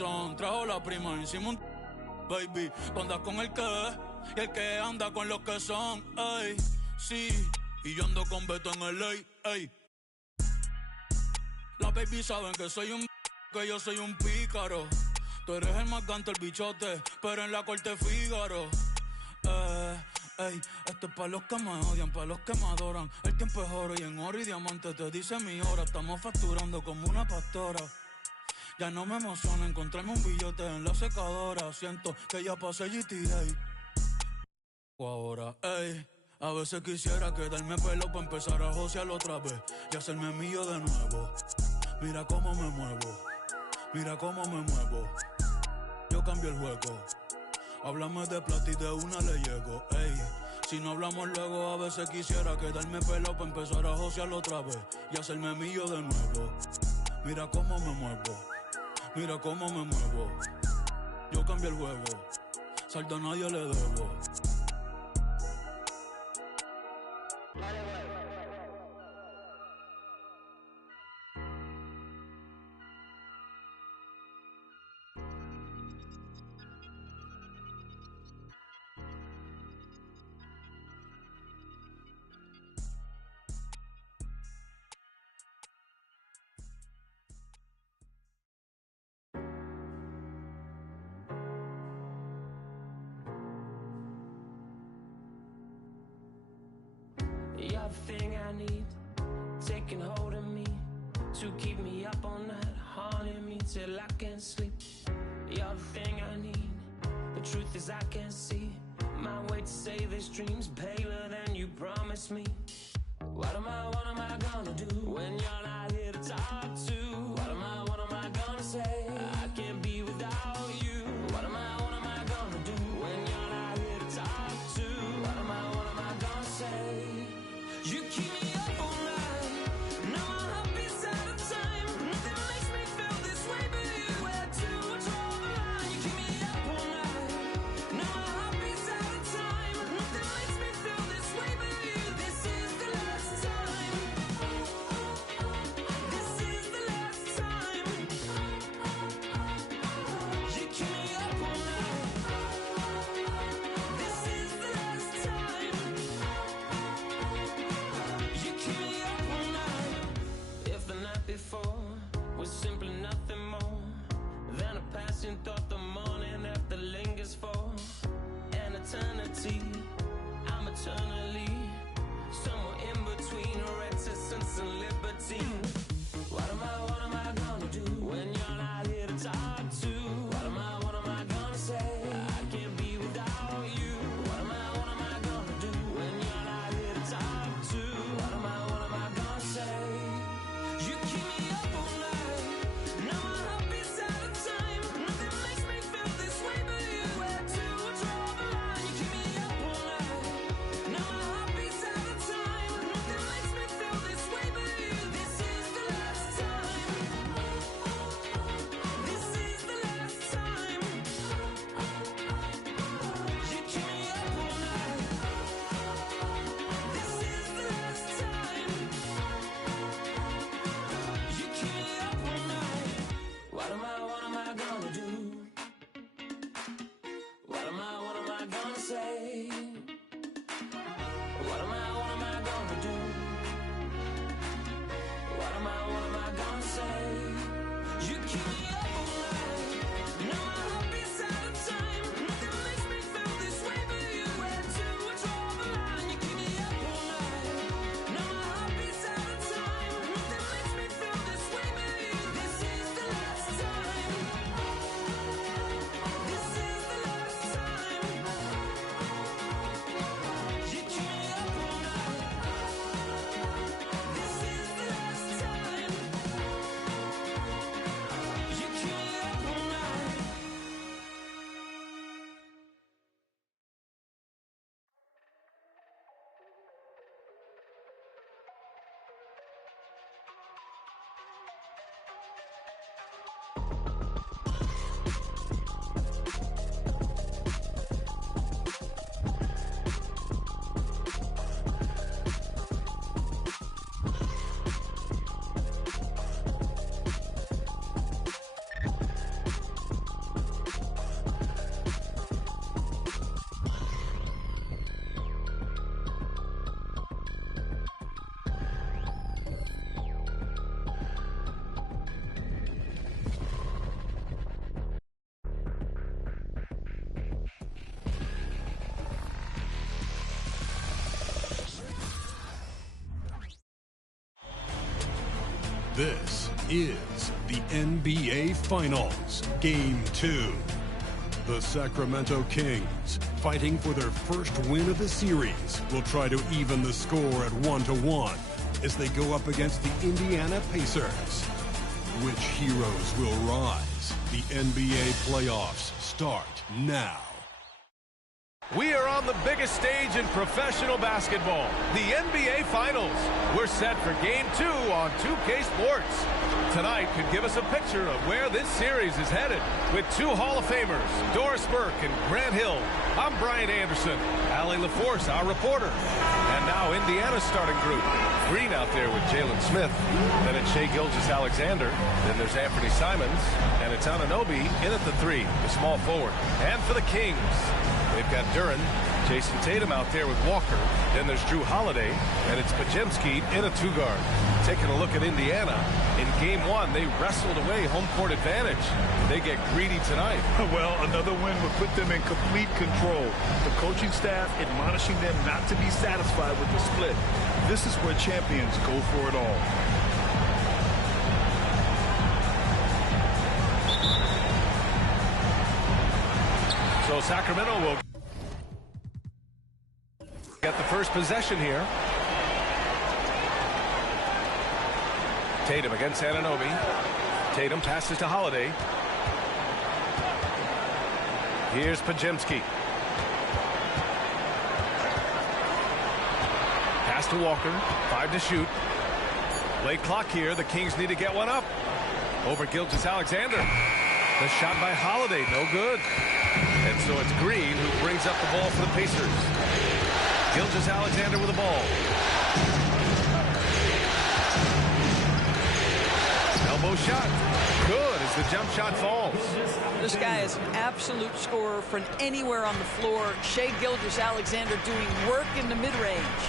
son. Trajo la prima, hicimos un baby. Tú andas con el que y el que anda con los que son. Ey, sí, y yo ando con Beto en el ey. Las baby saben que soy un que yo soy un pícaro. Tú eres el más ganto, el bichote, pero en la corte Fígaro. Ey, esto es pa' los que me odian, pa' los que me adoran. El tiempo es oro y en oro y diamante te dice mi hora. Estamos facturando como una pastora. Ya no me emociona encontrarme un billete en la secadora. Siento que ya pasé GTA. O ahora, ey, a veces quisiera quedarme pelo pa' empezar a josear otra vez y hacerme mío de nuevo. Mira cómo me muevo, mira cómo me muevo. Yo cambio el juego. Háblame de plata y de una le llego, ey. Si no hablamos luego, a veces quisiera quedarme pelo pa' empezar a josear otra vez y hacerme mío de nuevo. Mira cómo me muevo, mira cómo me muevo. Yo cambio el juego, saldo a nadie le debo. You're the thing I need, taking hold of me, to keep me up all night, haunting me till I can't sleep. You're the thing I need, the truth is I can't see my way to say this dream's paler than you promised me. What am I gonna do when you're not here to talk to? What am I gonna say? I can't be without you. What am I gonna do when you're not here to talk to? What am I gonna say? You keep me up all night, now my heart beats out of time. Nothing makes me feel this way but you. Where to draw the line? You keep me up all night, now my heart beats out of time. Nothing makes me feel this way but you. This is the last time. This is the last time. You keep me up all night. This is the last time. You keep me up all night. If the night before was simply nothing more than a passing thought, the morning after lingers for an eternity. I'm eternally somewhere in between reticence and liberty. What am I gonna do when you're not here to talk to? What am I gonna say? I can't be without you. What am I gonna do when you're not here to talk to? What am I gonna say? You keep me up all night, now my heart beats out of time. Nothing makes me feel this way but you. Where to draw the line? You keep me up all night, now my heart beats out of time. Nothing makes me feel this way but you. This is the last time. This is the NBA Finals, Game 2. The Sacramento Kings, fighting for their first win of the series, will try to even the score at 1-1 as they go up against the Indiana Pacers. Which heroes will rise? The NBA playoffs start now. We are on the biggest stage in professional basketball, the NBA Finals. We're set for Game 2 on 2K Sports. Tonight could give us a picture of where this series is headed with two Hall of Famers, Doris Burke and Grant Hill. I'm Brian Anderson, Allie LaForce, our reporter. And now Indiana's starting group. Green out there with Jalen Smith. Then it's Shai Gilgeous-Alexander. Then there's Anthony Simons. And it's Anunoby in at the 3, the small forward. And for the Kings, they've got Duren, Jason Tatum out there with Walker. Then there's Drew Holiday, and it's Podziemski in a 2-guard. Taking a look at Indiana, in Game 1, they wrestled away home court advantage. They get greedy tonight. Well, another win would put them in complete control. The coaching staff admonishing them not to be satisfied with the split. This is where champions go for it all. So Sacramento will get the first possession here. Tatum against Anunoby. Tatum passes to Holiday. Here's Podziemski. Pass to Walker. 5 to shoot. Late clock here. The Kings need to get one up. Over Gilgeous-Alexander. The shot by Holiday. No good. And so it's Green who brings up the ball for the Pacers. Gilgeous-Alexander with the ball. Elbow shot. Good as the jump shot falls. This guy is an absolute scorer from anywhere on the floor. Shai Gilgeous-Alexander doing work in the mid-range.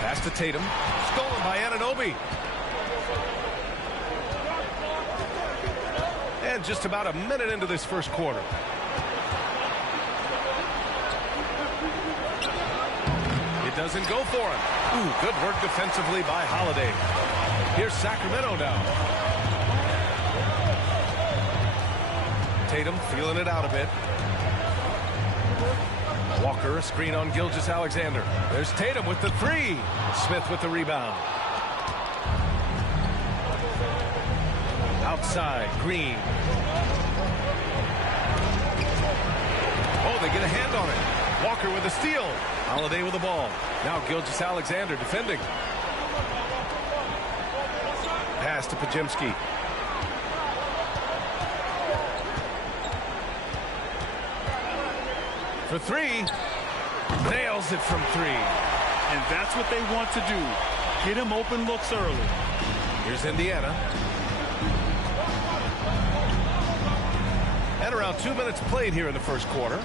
Pass to Tatum. Stolen by Anunoby. And just about a minute into this first quarter. It doesn't go for him. Ooh, good work defensively by Holiday. Here's Sacramento now. Tatum feeling it out a bit. Walker, a screen on Gilgeous-Alexander. There's Tatum with the 3. Smith with the rebound. Outside, Green. Oh, they get a hand on it. Walker with the steal. Holiday with the ball. Now Gilgeous-Alexander defending. Pass to Podziemski. For 3. Nails it from 3. And that's what they want to do. Get him open looks early. Here's Indiana. And around 2 minutes played here in the first quarter.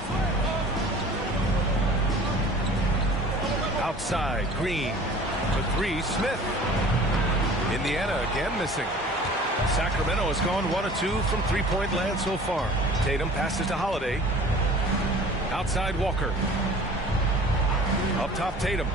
Outside, Green. To 3, Smith. Indiana again missing. Sacramento has gone 1 of 2 from three-point land so far. Tatum passes to Holiday. Outside, Walker. Up top, Tatum.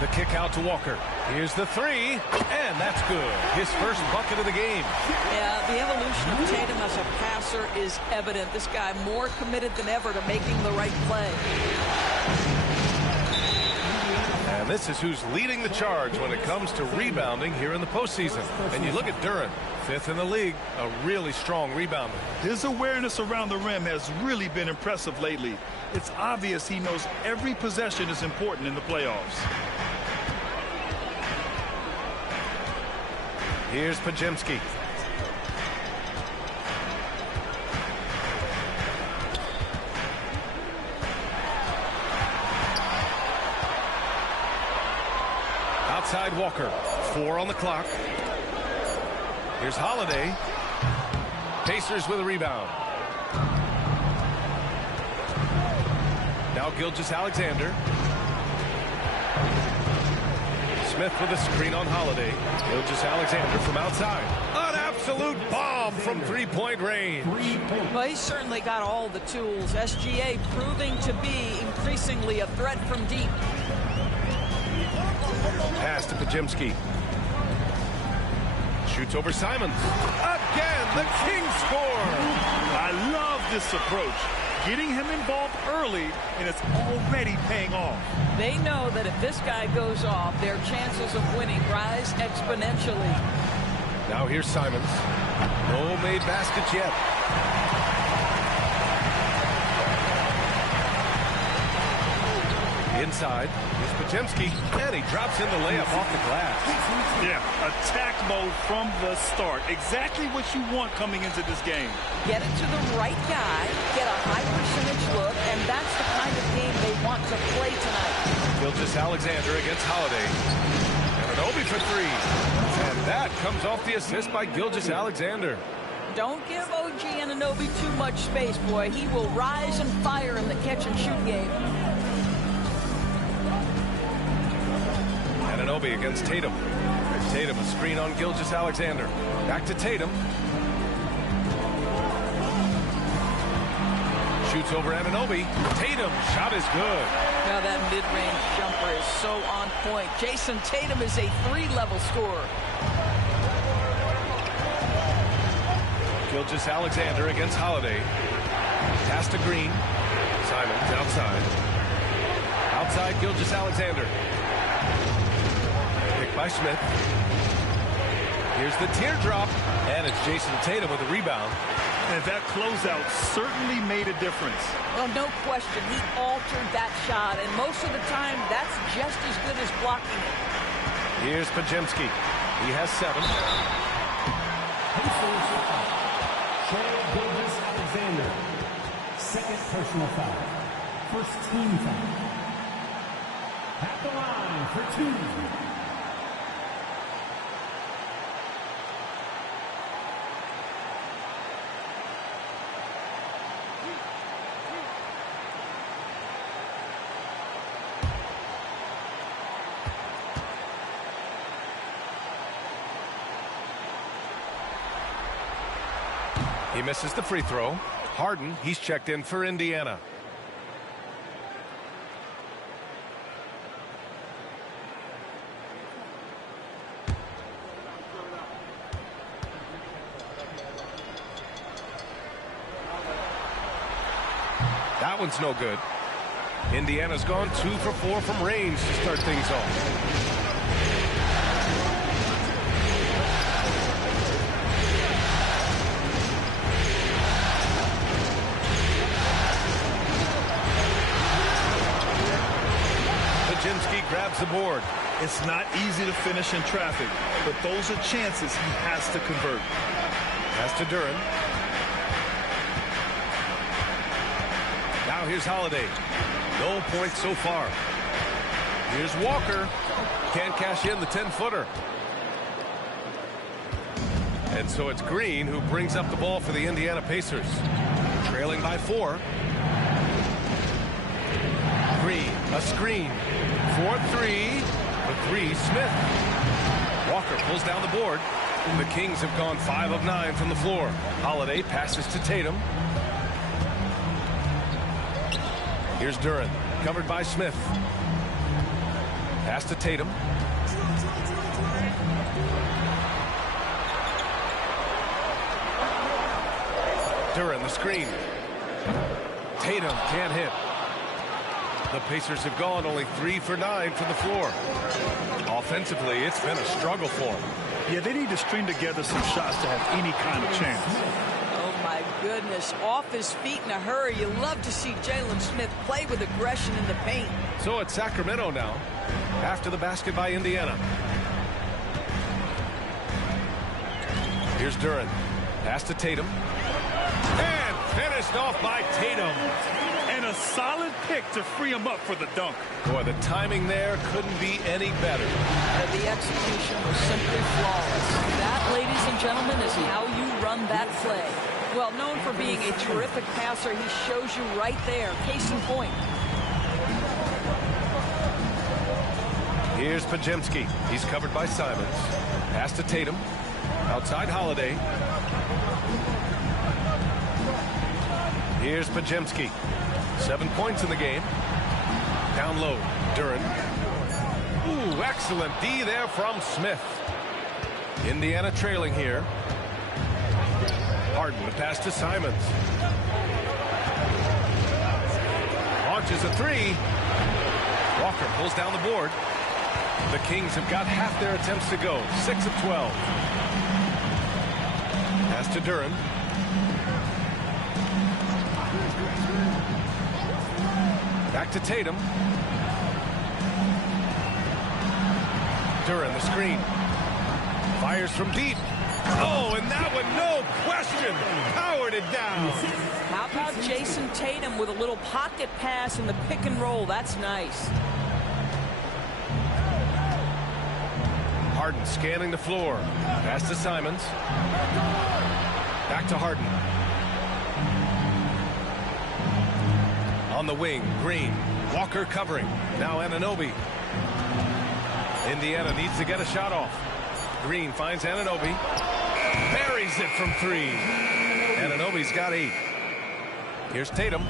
The kick out to Walker. Here's the 3, and that's good. His first bucket of the game. Yeah, the evolution of Tatum as a passer is evident. This guy more committed than ever to making the right play. And this is who's leading the charge when it comes to rebounding here in the postseason. And you look at Duren, 5th in the league, a really strong rebounder. His awareness around the rim has really been impressive lately. It's obvious he knows every possession is important in the playoffs. Here's Podziemski. Outside Walker. 4 on the clock. Here's Holiday. Pacers with a rebound. Now Gilgeous-Alexander. Smith with a screen on Holiday. Gilgeous-Alexander from outside. An absolute bomb from three-point range. Well, he's certainly got all the tools. SGA proving to be increasingly a threat from deep. Pass to Podziemski. Shoots over Simons. Again, the Kings score. I love this approach. Getting him involved early, and it's already paying off. They know that if this guy goes off, their chances of winning rise exponentially. Now here's Simons. No made baskets yet. Inside, here's Podziemski, and he drops in the layup off the glass. Yeah, attack mode from the start. Exactly what you want coming into this game. Get it to the right guy, get a high percentage look, and that's the kind of game they want to play tonight. Gilgeous-Alexander against Holiday. Anunoby for three. And that comes off the assist by Gilgeous-Alexander. Don't give OG Anunoby too much space, boy. He will rise and fire in the catch-and-shoot game. Anunoby against Tatum. Tatum, a screen on Gilgeous-Alexander. Back to Tatum. Shoots over Anunoby. Tatum, shot is good. Now that mid-range jumper is so on point. Jason Tatum is a 3-level scorer. Gilgeous-Alexander against Holiday. Pass to Green. Simons outside. Outside Gilgeous-Alexander. Picked by Smith. Here's the teardrop. And it's Jason Tatum with a rebound. And that closeout certainly made a difference. Well, no question. He altered that shot, and most of the time, that's just as good as blocking it. Here's Podziemski. He has 7. Gilgeous-Alexander. Second personal foul. First team foul. At the line for 2. He misses the free throw. Harden, he's checked in for Indiana. That one's no good. Indiana's gone 2 for 4 from range to start things off. Podziemski grabs the board. It's not easy to finish in traffic, but those are chances he has to convert. Pass to Duren. Now here's Holiday. No points so far. Here's Walker. Can't cash in the 10-footer. And so it's Green who brings up the ball for the Indiana Pacers. Trailing by 4. Green, a screen. 4-3. For 3, Smith. Walker pulls down the board. The Kings have gone 5 of 9 from the floor. Holiday passes to Tatum. Here's Duren, covered by Smith. Pass to Tatum. Duren, the screen. Tatum can't hit. The Pacers have gone only 3 for 9 from the floor. Offensively, it's been a struggle for them. Yeah, they need to string together some shots to have any kind of chance. Oh, my goodness. Off his feet in a hurry. You love to see Jalen Smith play with aggression in the paint. So it's Sacramento now, after the basket by Indiana. Here's Duren. Pass to Tatum. And finished off by Tatum. And a solid pick to free him up for the dunk. Boy, the timing there couldn't be any better. The execution was simply flawless. That, ladies and gentlemen, is how you run that play. Well, known for being a terrific passer, he shows you right there. Case in point. Here's Podziemski. He's covered by Simons. Pass to Tatum. Outside Holiday. Here's Podziemski. 7 points in the game. Down low, Duren. Ooh, Excellent D there from Smith. Indiana trailing here. Harden, the pass to Simons. Launches a three. Walker pulls down the board. The Kings have got half their attempts to go. 6 of 12. Pass to Duren. Back to Tatum. Duren, the screen. Fires from deep. Oh, and that one, no question, powered it down. How about Jason Tatum with a little pocket pass in the pick and roll? That's nice. Harden scanning the floor. Pass to Simons. Back to Harden. On the wing, Green. Walker covering. Now Anunoby. Indiana needs to get a shot off. Green finds Anunoby. Buries it from three. Anunoby's got 8. Here's Tatum.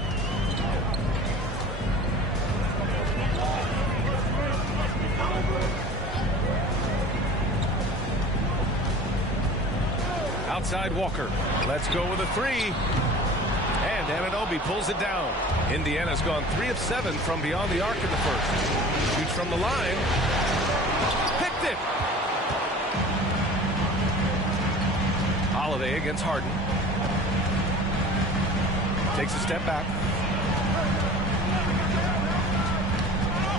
Outside Walker. Let's go with a 3. And Anunoby pulls it down. Indiana's gone 3 of 7 from beyond the arc in the first. Shoots from the line. Picked it. Holiday against Harden. Takes a step back.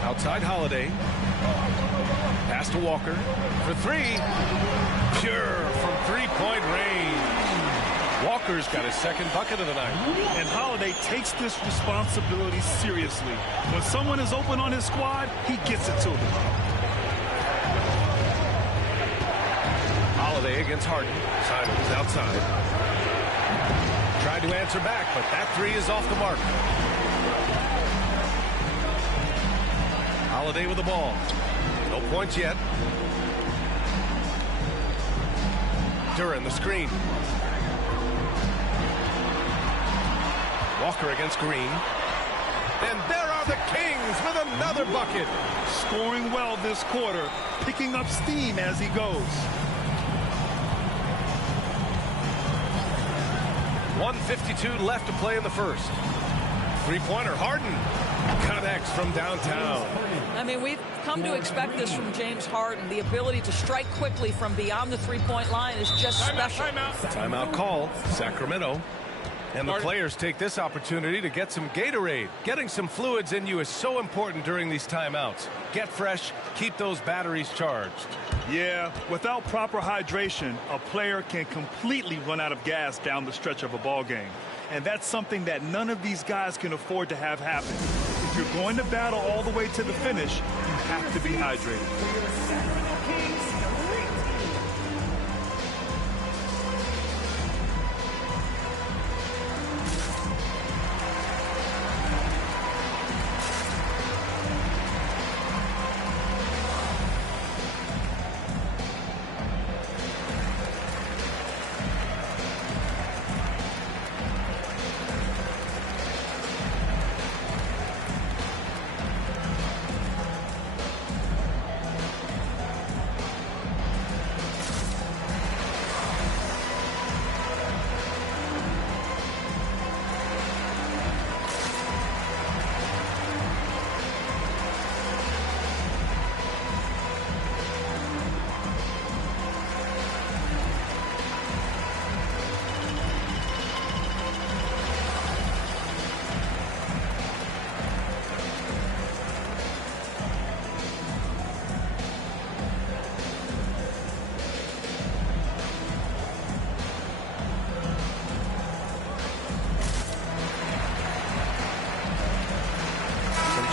Outside Holiday. Pass to Walker for 3. Pure from three-point range. Walker's got his second bucket of the night. And Holiday takes this responsibility seriously. When someone is open on his squad, he gets it to them. Holiday against Harden. Simons outside. Tried to answer back, but that 3 is off the mark. Holiday with the ball. No points yet. Duren, the screen. Walker against Green. And there are the Kings with another bucket. Scoring well this quarter, picking up steam as he goes. 1:52 left to play in the first. Three-pointer, Harden connects from downtown. I mean, we've come to expect this from James Harden. The ability to strike quickly from beyond the three-point line is just special. Timeout call, Sacramento. And the players take this opportunity to get some Gatorade. Getting some fluids in you is so important during these timeouts. Get fresh, keep those batteries charged. Yeah, without proper hydration, a player can completely run out of gas down the stretch of a ball game. And that's something that none of these guys can afford to have happen. If you're going to battle all the way to the finish, you have to be hydrated.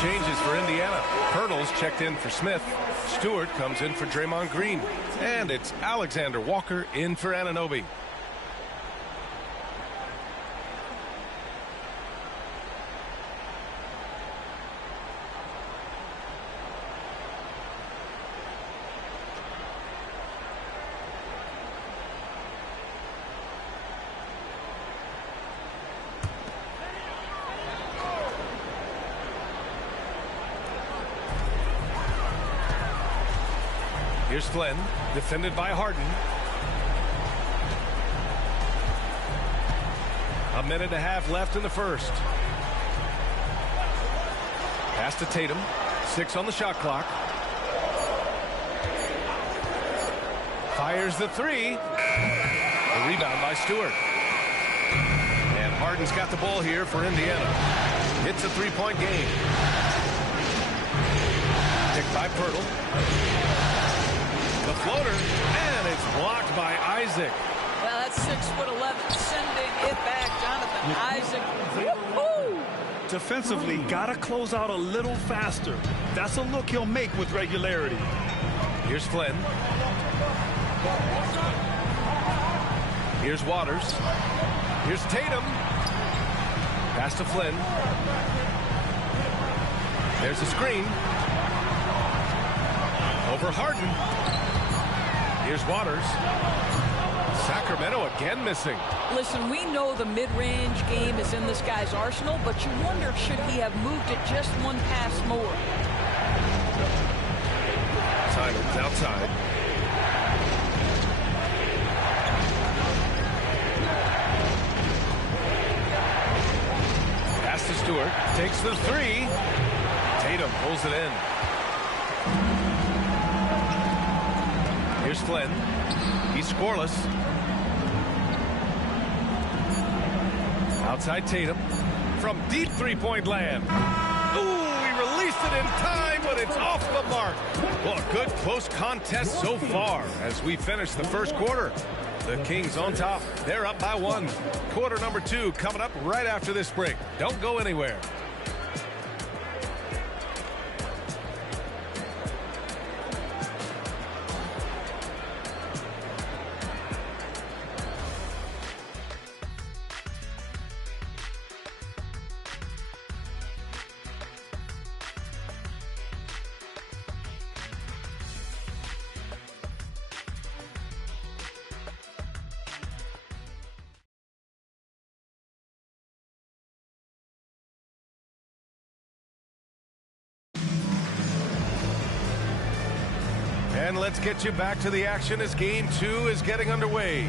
Changes for Indiana. Hurdles checked in for Smith. Stewart comes in for Draymond Green. And it's Alexander Walker in for Anunoby. Here's Flynn, defended by Harden. A minute and a half left in the first. Pass to Tatum. 6 on the shot clock. Fires the three. The rebound by Stewart. And Harden's got the ball here for Indiana. It's a three-point game. Picked by Pirtle. The floater. And it's blocked by Isaac. Well, that's 6'11", sending it back. Jonathan Isaac. Woo-hoo! Defensively, gotta close out a little faster. That's a look he'll make with regularity. Here's Flynn. Here's Waters. Here's Tatum. Pass to Flynn. There's a screen. Over Harden. Here's Waters. Sacramento again missing. Listen, we know the mid-range game is in this guy's arsenal, but you wonder, should he have moved it just one pass more? Simons outside. Pass to Stewart. Takes the three. Tatum pulls it in. Here's Flynn. He's scoreless. Outside Tatum. From deep three-point land. Ooh, he released it in time, but it's off the mark. Well, a good close contest so far as we finish the first quarter. The Kings on top. They're up by 1. Quarter number 2 coming up right after this break. Don't go anywhere. And let's get you back to the action as Game 2 is getting underway.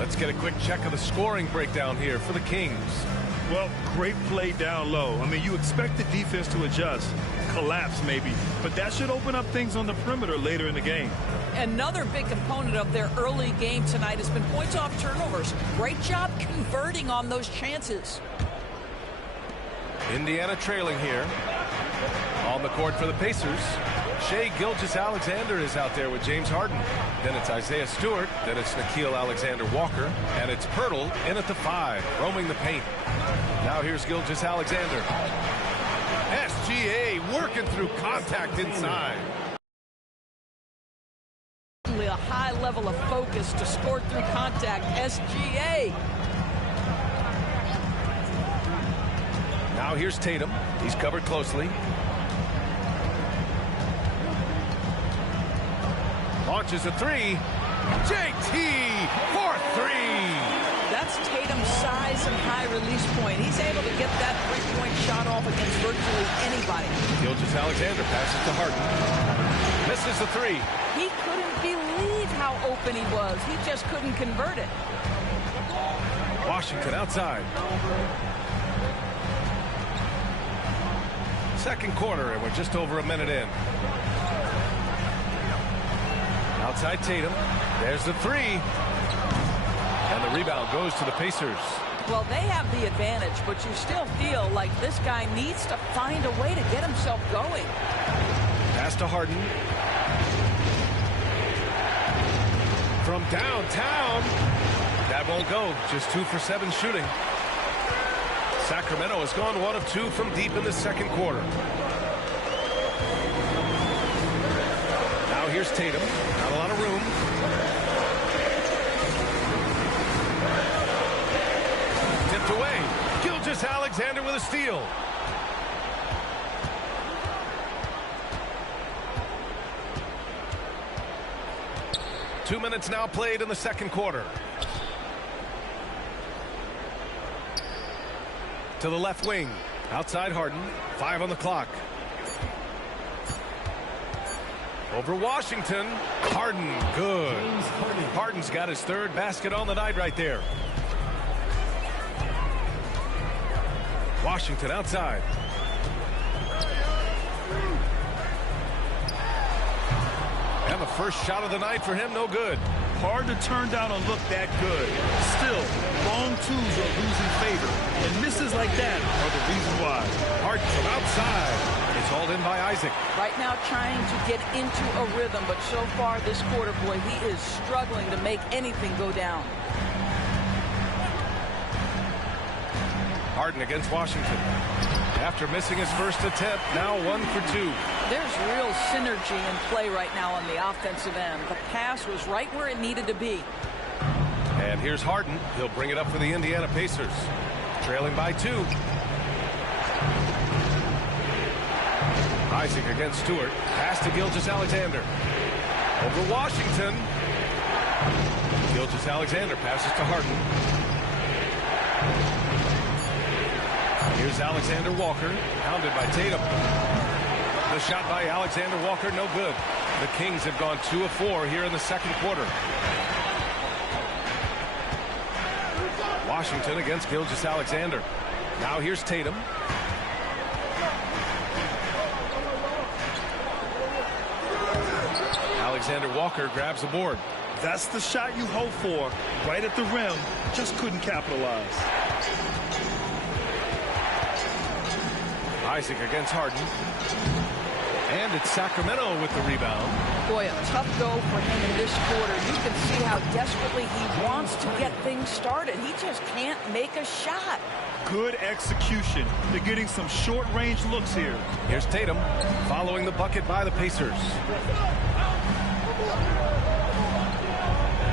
Let's get a quick check of the scoring breakdown here for the Kings. Well, great play down low. I mean, you expect the defense to adjust, collapse maybe, but that should open up things on the perimeter later in the game. Another big component of their early game tonight has been points off turnovers. Great job converting on those chances. Indiana trailing here. On the court for the Pacers. Shai Gilgeous-Alexander is out there with James Harden. Then it's Isaiah Stewart. Then it's Nickeil Alexander-Walker. And it's Pirtle in at the 5, roaming the paint. Now here's Gilgeous-Alexander. SGA working through contact inside. A high level of focus to score through contact. SGA. Now here's Tatum. He's covered closely. Launches a three. JT for 3. That's Tatum's size and high release point. He's able to get that three-point shot off against virtually anybody. Gilgeous-Alexander passes to Harden. Misses the 3. He couldn't believe how open he was. He just couldn't convert it. Washington outside. Second quarter, and we're just over a minute in. Outside Tatum. There's the 3. And the rebound goes to the Pacers. Well, they have the advantage, but you still feel like this guy needs to find a way to get himself going. Pass to Harden. From downtown. That won't go. Just 2 for 7 shooting. Sacramento has gone 1 of 2 from deep in the second quarter. Now here's Tatum. Not a lot of room. Tipped away. Gilgeous-Alexander with a steal. Two minutes now played in the second quarter. To the left wing. Outside Harden. 5 on the clock. Over Washington. Harden, good. Harden's got his third basket on the night right there. Washington outside. And the first shot of the night for him, no good. Hard to turn down a look that good. Still, long twos are losing favor, and misses like that are the reason why. Harden from outside. It's hauled in by Isaac. Right now trying to get into a rhythm, but so far this quarter, boy, he is struggling to make anything go down. Harden against Washington. After missing his first attempt, now 1 for 2. There's real synergy in play right now on the offensive end. The pass was right where it needed to be. And here's Harden. He'll bring it up for the Indiana Pacers. Trailing by 2. Isaac against Stewart. Pass to Gilgeous-Alexander. Over Washington. Gilgeous-Alexander passes to Harden. Here's Alexander Walker, pounded by Tatum. The shot by Alexander Walker, no good. The Kings have gone 2 of 4 here in the second quarter. Washington against Gilgeous-Alexander. Now here's Tatum. Alexander Walker grabs the board. That's the shot you hope for, right at the rim. Just couldn't capitalize. Isaac against Harden. And it's Sacramento with the rebound. Boy, a tough go for him in this quarter. You can see how desperately he wants to get things started. He just can't make a shot. Good execution. They're getting some short-range looks here. Here's Tatum following the bucket by the Pacers.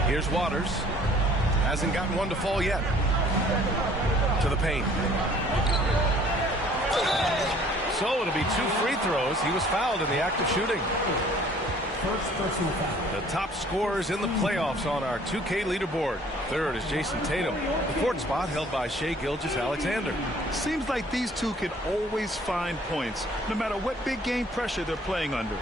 Here's Waters. Hasn't gotten one to fall yet. To the paint. So it'll be 2 free throws. He was fouled in the act of shooting. First personal foul. The top scorers in the playoffs on our 2K leaderboard. Third is Jason Tatum. The fourth spot held by Shai Gilgeous-Alexander. Seems like these two can always find points, no matter what big game pressure they're playing under.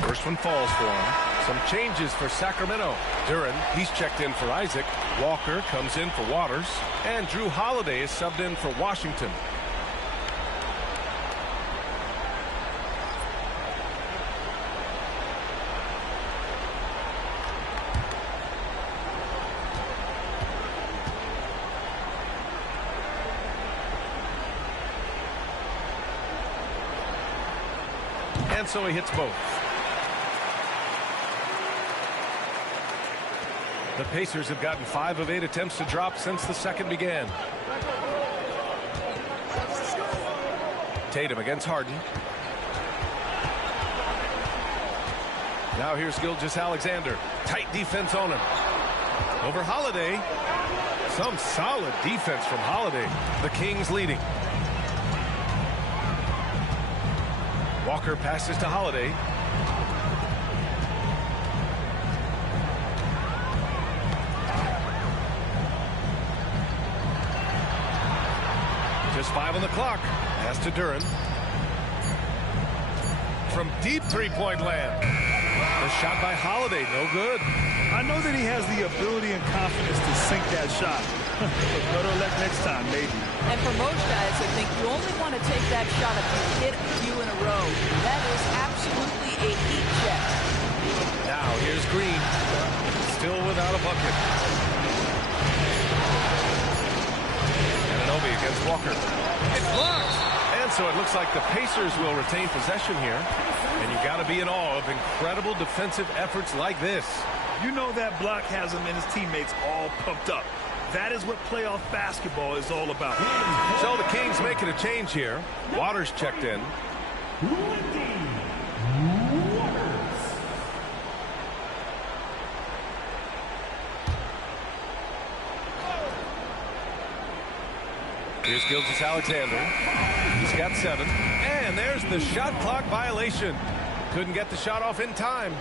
First one falls for him. Some changes for Sacramento. Duren, he's checked in for Isaac. Walker comes in for Waters. And Jrue Holiday is subbed in for Washington. And so he hits both. The Pacers have gotten 5 of 8 attempts to drop since the second began. Tatum against Harden. Now here's Gilgeous-Alexander. Tight defense on him. Over Holiday. Some solid defense from Holiday. The Kings leading. Walker passes to Holiday. Just 5 on the clock. Pass to Duren. From deep three-point land. The shot by Holiday, no good. I know that he has the ability and confidence to sink that shot. But better luck next time, maybe. And for most guys, I think you only want to take that shot if you hit a few in a row. That is absolutely a heat check. Now here's Green. Still without a bucket. Anunoby against Walker. It's blocked. And so it looks like the Pacers will retain possession here. And you got to be in awe of incredible defensive efforts like this. You know that block has him and his teammates all pumped up. That is what playoff basketball is all about. So the Kings making a change here. Waters checked in. Here's Gilgeous-Alexander. He's got 7. And And there's the shot clock violation. Couldn't get the shot off in time.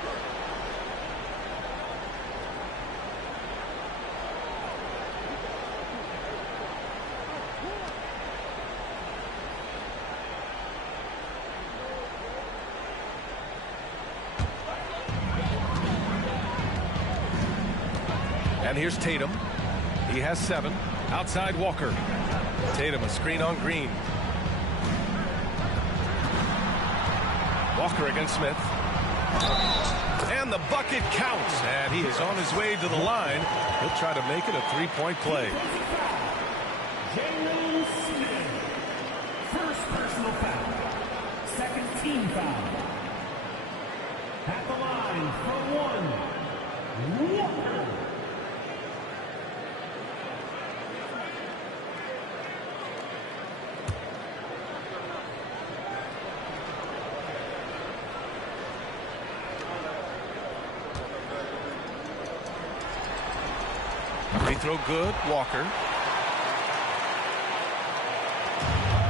And here's Tatum. He has 7. Outside Walker. Tatum, a screen on Green. Walker against Smith. And the bucket counts. And he is on his way to the line. He'll try to make it a 3-point play. Jalen Smith. First personal foul. Second team foul. At the line for 1. Walker. Free throw good, Walker.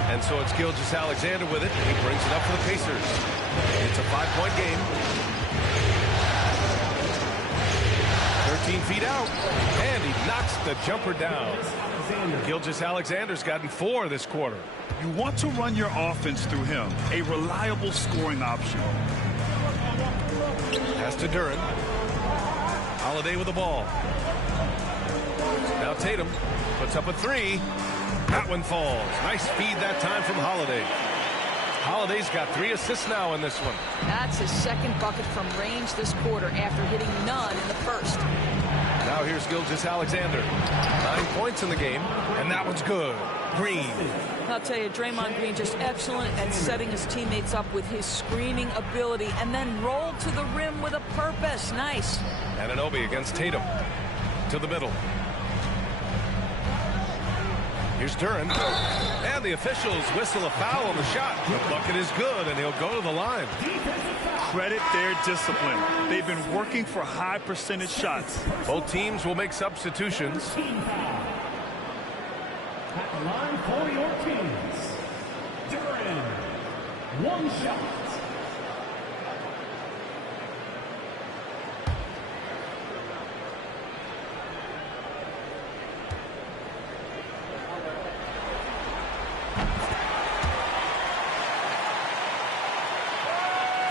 And so it's Gilgeous-Alexander with it. He brings it up for the Pacers. It's a 5-point game. 13 feet out. And he knocks the jumper down. Gilgeous-Alexander's gotten 4 this quarter. You want to run your offense through him. A reliable scoring option. Pass to Duren. Holiday with the ball. Now Tatum puts up a 3. That one falls. Nice feed that time from Holiday. Holiday's got 3 assists now in this one. That's his second bucket from range this quarter after hitting none in the first. Now here's Gilgeous-Alexander. 9 points in the game, and that one's good. Green. I'll tell you, Draymond Green just excellent at setting his teammates up with his screening ability and then roll to the rim with a purpose. Nice. Anunoby against Tatum. To the middle. Here's Duren. And the officials whistle a foul on the shot. The bucket is good, and he'll go to the line. Credit their discipline. They've been working for high percentage shots. Both teams will make substitutions. At the line for your teams. Duren. 1 shot.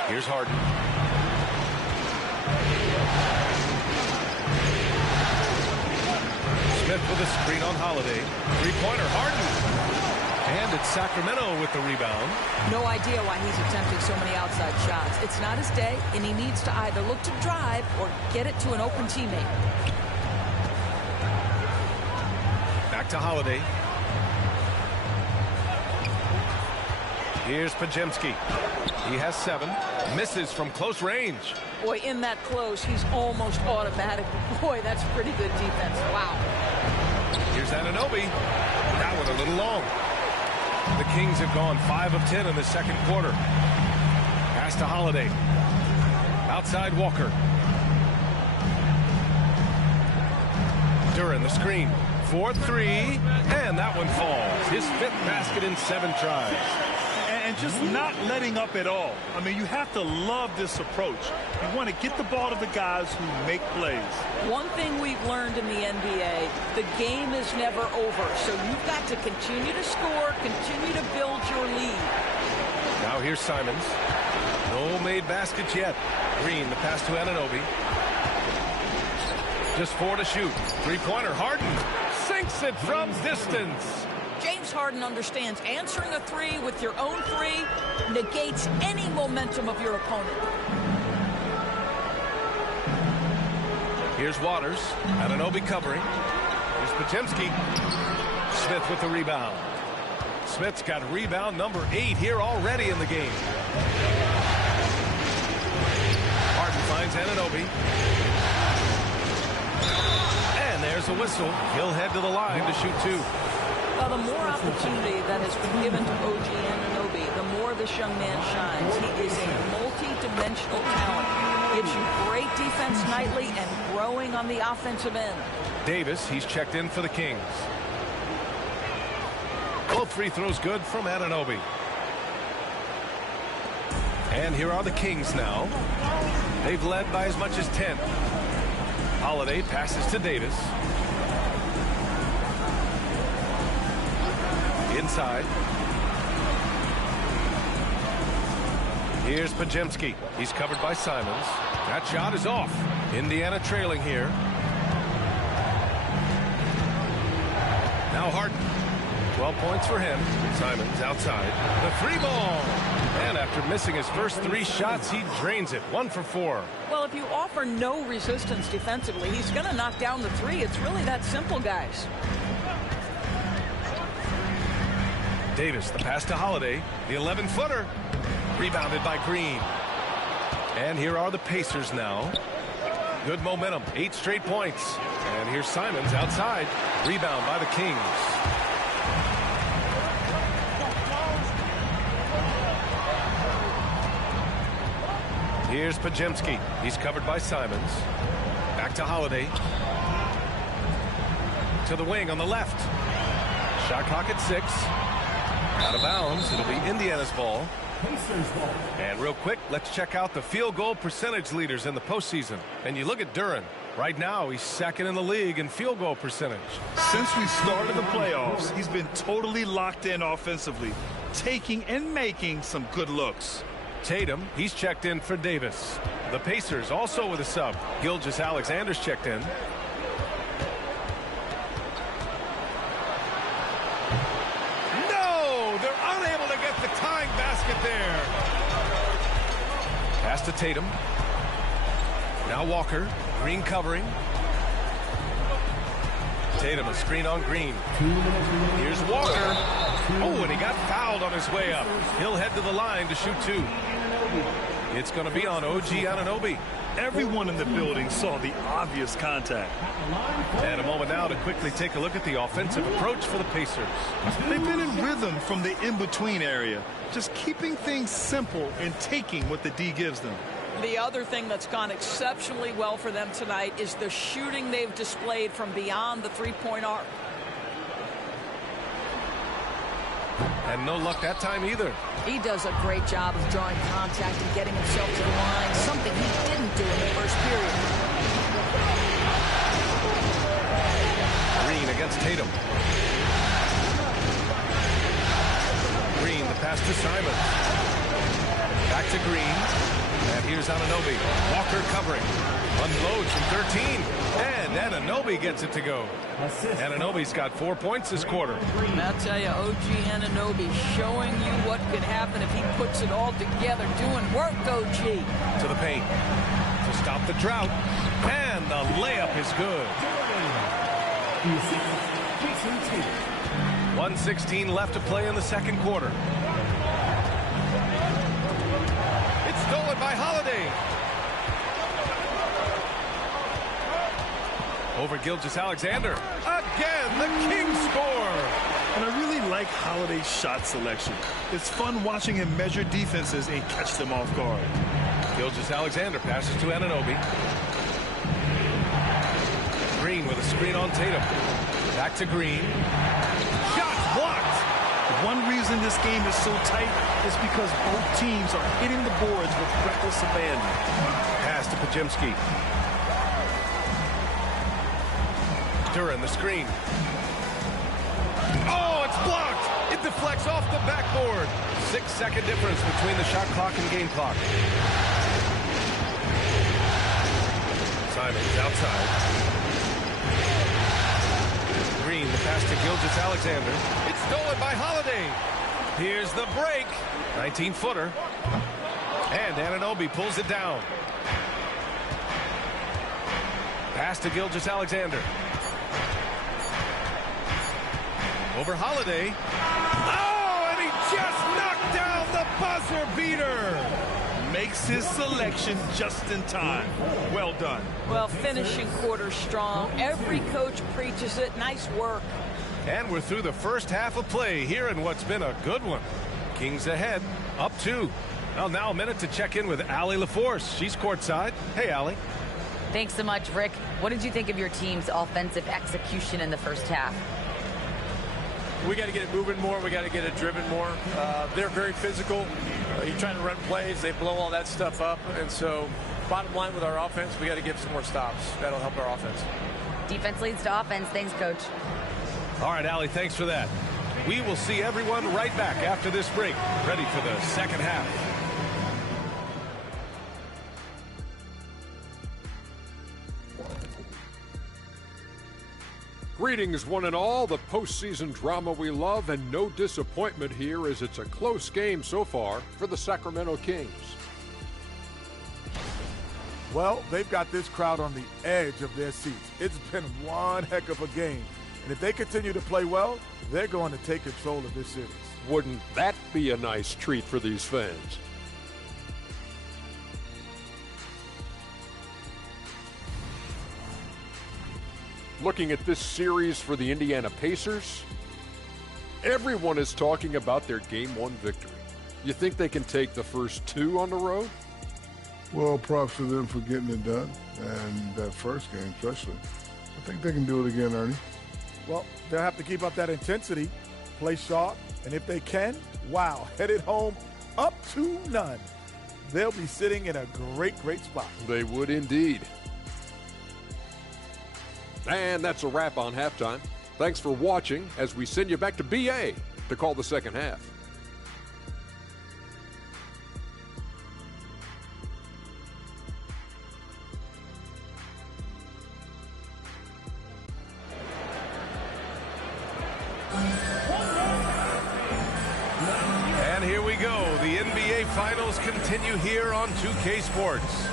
Here's Harden. Smith with a screen on Holiday. 3-pointer, Harden. And it's Sacramento with the rebound. No idea why he's attempting so many outside shots. It's not his day, and he needs to either look to drive or get it to an open teammate. Back to Holiday. Here's Podziemski. He has 7. Misses from close range. Boy, in that close, he's almost automatic. Boy, that's pretty good defense. Wow. Here's Anunoby. That one a little long. The Kings have gone 5 of 10 in the second quarter. Pass to Holiday. Outside Walker. Duren the screen. 4-3. And that one falls. His 5th basket in 7 tries. And just not letting up at all. I mean, you have to love this approach. You want to get the ball to the guys who make plays. One thing we've learned in the NBA, the game is never over. So you've got to continue to score, continue to build your lead. Now here's Simons. No made baskets yet. Green, the pass to Anunoby. Just 4 to shoot. 3-pointer, Harden sinks it from distance. James Harden understands answering a 3 with your own 3 negates any momentum of your opponent. Here's Waters. Anunoby covering. Here's Podziemski. Smith with the rebound. Smith's got rebound number 8 here already in the game. Harden finds Anunoby. And there's a whistle. He'll head to the line to shoot 2. Well, the more opportunity that has been given to OG Anunoby, the more this young man shines. He is a multi-dimensional talent. Gives you great defense nightly and growing on the offensive end. Davis, he's checked in for the Kings. Both free throws good from Anunoby. And here are the Kings now. They've led by as much as 10. Holiday passes to Davis. Inside. Here's Podziemski. He's covered by Simons. That shot is off. Indiana trailing here. Now Harden. 12 points for him. Simons outside. The 3-ball. And after missing his first 3 shots, he drains it. 1 for 4. Well, if you offer no resistance defensively, he's going to knock down the 3. It's really that simple, guys. Davis, the pass to Holiday. The 11-footer. Rebounded by Green. And here are the Pacers now. Good momentum. 8 straight points. And here's Simons outside. Rebound by the Kings. Here's Podziemski. He's covered by Simons. Back to Holiday. To the wing on the left. Shot clock at 6. Out of bounds. It'll be Indiana's ball. And real quick, let's check out the field goal percentage leaders in the postseason. And you look at Duren. Right now, he's second in the league in field goal percentage. Since we started the playoffs, he's been totally locked in offensively, taking and making some good looks. Tatum, he's checked in for Davis. The Pacers also with a sub. Gilgeous-Alexander's checked in. No! They're unable to get the tying basket there. Pass to Tatum. Now Walker. Green covering. Tatum, a screen on Green. Here's Walker. Oh, and he got fouled on his way up. He'll head to the line to shoot 2. It's going to be on OG Anunoby. Everyone in the building saw the obvious contact. And a moment now to quickly take a look at the offensive approach for the Pacers. They've been in rhythm from the in-between area, just keeping things simple and taking what the D gives them. The other thing that's gone exceptionally well for them tonight is the shooting they've displayed from beyond the 3-point arc. And no luck that time either. He does a great job of drawing contact and getting himself to the line, something he didn't do in the first period. Green against Tatum. Green, the pass to Simons. Back to Green. And here's Anunoby. Walker covering. Unloads from 13. And Anunoby gets it to go. Anunoby's got 4 points this quarter. I'll tell you, OG Anunoby showing you what could happen if he puts it all together. Doing work, OG. To the paint. To stop the drought. And the layup is good. 1:16 left to play in the second quarter. Stolen by Holiday. Over Gilgeous-Alexander. Again, the Kings score. And I really like Holiday's shot selection. It's fun watching him measure defenses and catch them off guard. Gilgeous-Alexander passes to Anunoby. Green with a screen on Tatum. Back to Green. Shots blocked. One reason this game is so tight is because both teams are hitting the boards with reckless abandon. Pass to Podziemski. Duren, the screen. Oh, it's blocked! It deflects off the backboard. 6-second difference between the shot clock and game clock. Simons outside. Green, the pass to Gilgeous-Alexander. It's stolen by Holiday. Here's the break. 19-footer. And Anunoby pulls it down. Pass to Gilgeous-Alexander. Over Holiday. Oh, and he just knocked down the buzzer beater. Makes his selection just in time. Well done. Well, finishing quarter strong. Every coach preaches it. Nice work. And we're through the first half of play here in what's been a good one. Kings ahead, up 2. Well, now a minute to check in with Allie LaForce. She's courtside. Hey, Allie. Thanks so much, Rick. What did you think of your team's offensive execution in the first half? We got to get it moving more. We got to get it driven more. They're very physical. you're trying to run plays, they blow all that stuff up. And so bottom line with our offense, we got to get some more stops. That'll help our offense. Defense leads to offense. Thanks, Coach. All right, Allie, thanks for that. We will see everyone right back after this break, ready for the second half. Greetings, one and all. The postseason drama we love, and no disappointment here as it's a close game so far for the Sacramento Kings. Well, they've got this crowd on the edge of their seats. It's been one heck of a game. And if they continue to play well, they're going to take control of this series. Wouldn't that be a nice treat for these fans? Looking at this series for the Indiana Pacers, everyone is talking about their Game 1 victory. You think they can take the first two on the road? Well, props to them for getting it done, and that first game especially. I think they can do it again, Ernie. Well, they'll have to keep up that intensity, play sharp, and if they can, wow, headed home up to none. They'll be sitting in a great, great spot. They would indeed. And that's a wrap on halftime. Thanks for watching as we send you back to BA to call the second half. And here we go. The NBA Finals continue here on 2K Sports.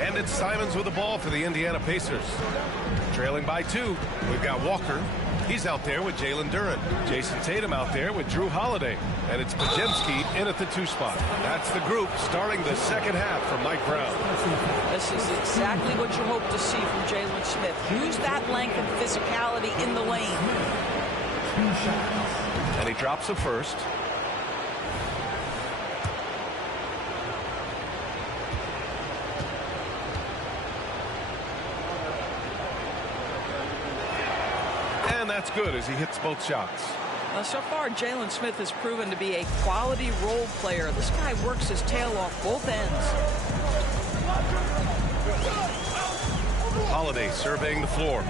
And it's Simons with the ball for the Indiana Pacers. Trailing by 2. We've got Walker. He's out there with Jalen Duren. Jason Tatum out there with Drew Holiday. And it's Podziemski in at the 2 spot. That's the group starting the second half for Mike Brown. This is exactly what you hope to see from Jalen Smith. Use that length and physicality in the lane. And he drops the first. And that's good as he hits both shots. So far, Jalen Smith has proven to be a quality role player. This guy works his tail off both ends. Holiday surveying the floor.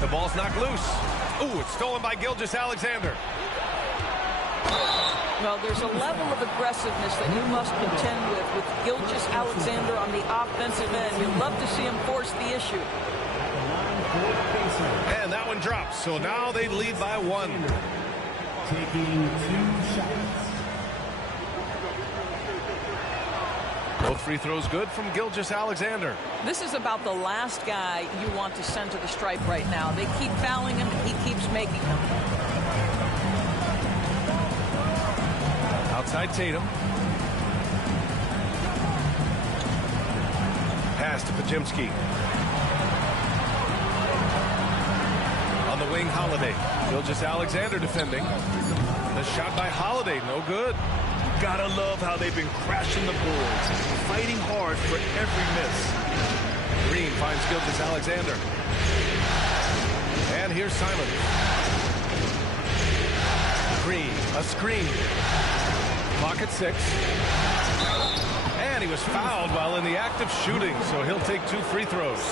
The ball's knocked loose. Ooh, it's stolen by Gilgeous-Alexander. Well, there's a level of aggressiveness that you must contend with Gilgeous-Alexander on the offensive end. You'd love to see him force the issue. And that one drops, so now they lead by 1. Taking 2 shots. Both free throws good from Gilgeous-Alexander. This is about the last guy you want to send to the stripe right now. They keep fouling him, and he keeps making them. Outside Tatum. Pass to Podziemski. On the wing, Holiday. Gilgeous-Alexander defending. The shot by Holiday, no good. Gotta love how they've been crashing the boards, fighting hard for every miss. Green finds Gilgeous-Alexander. And here's Simon. Green, a screen. Clock at 6. And he was fouled while in the act of shooting, so he'll take 2 free throws.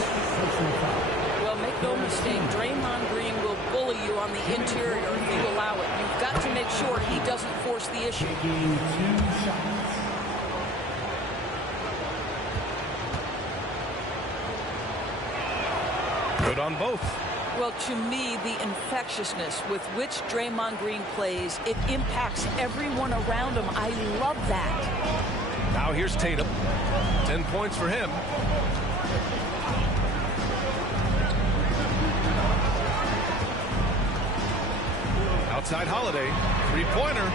Well, make no mistake, Draymond Green will bully you on the interior if you allow it. You've got to make sure he doesn't force the issue. Taking 2 shots. Good on both. Well, to me, the infectiousness with which Draymond Green plays, it impacts everyone around him. I love that. Now here's Tatum. 10 points for him. Outside Holiday. 3-pointer.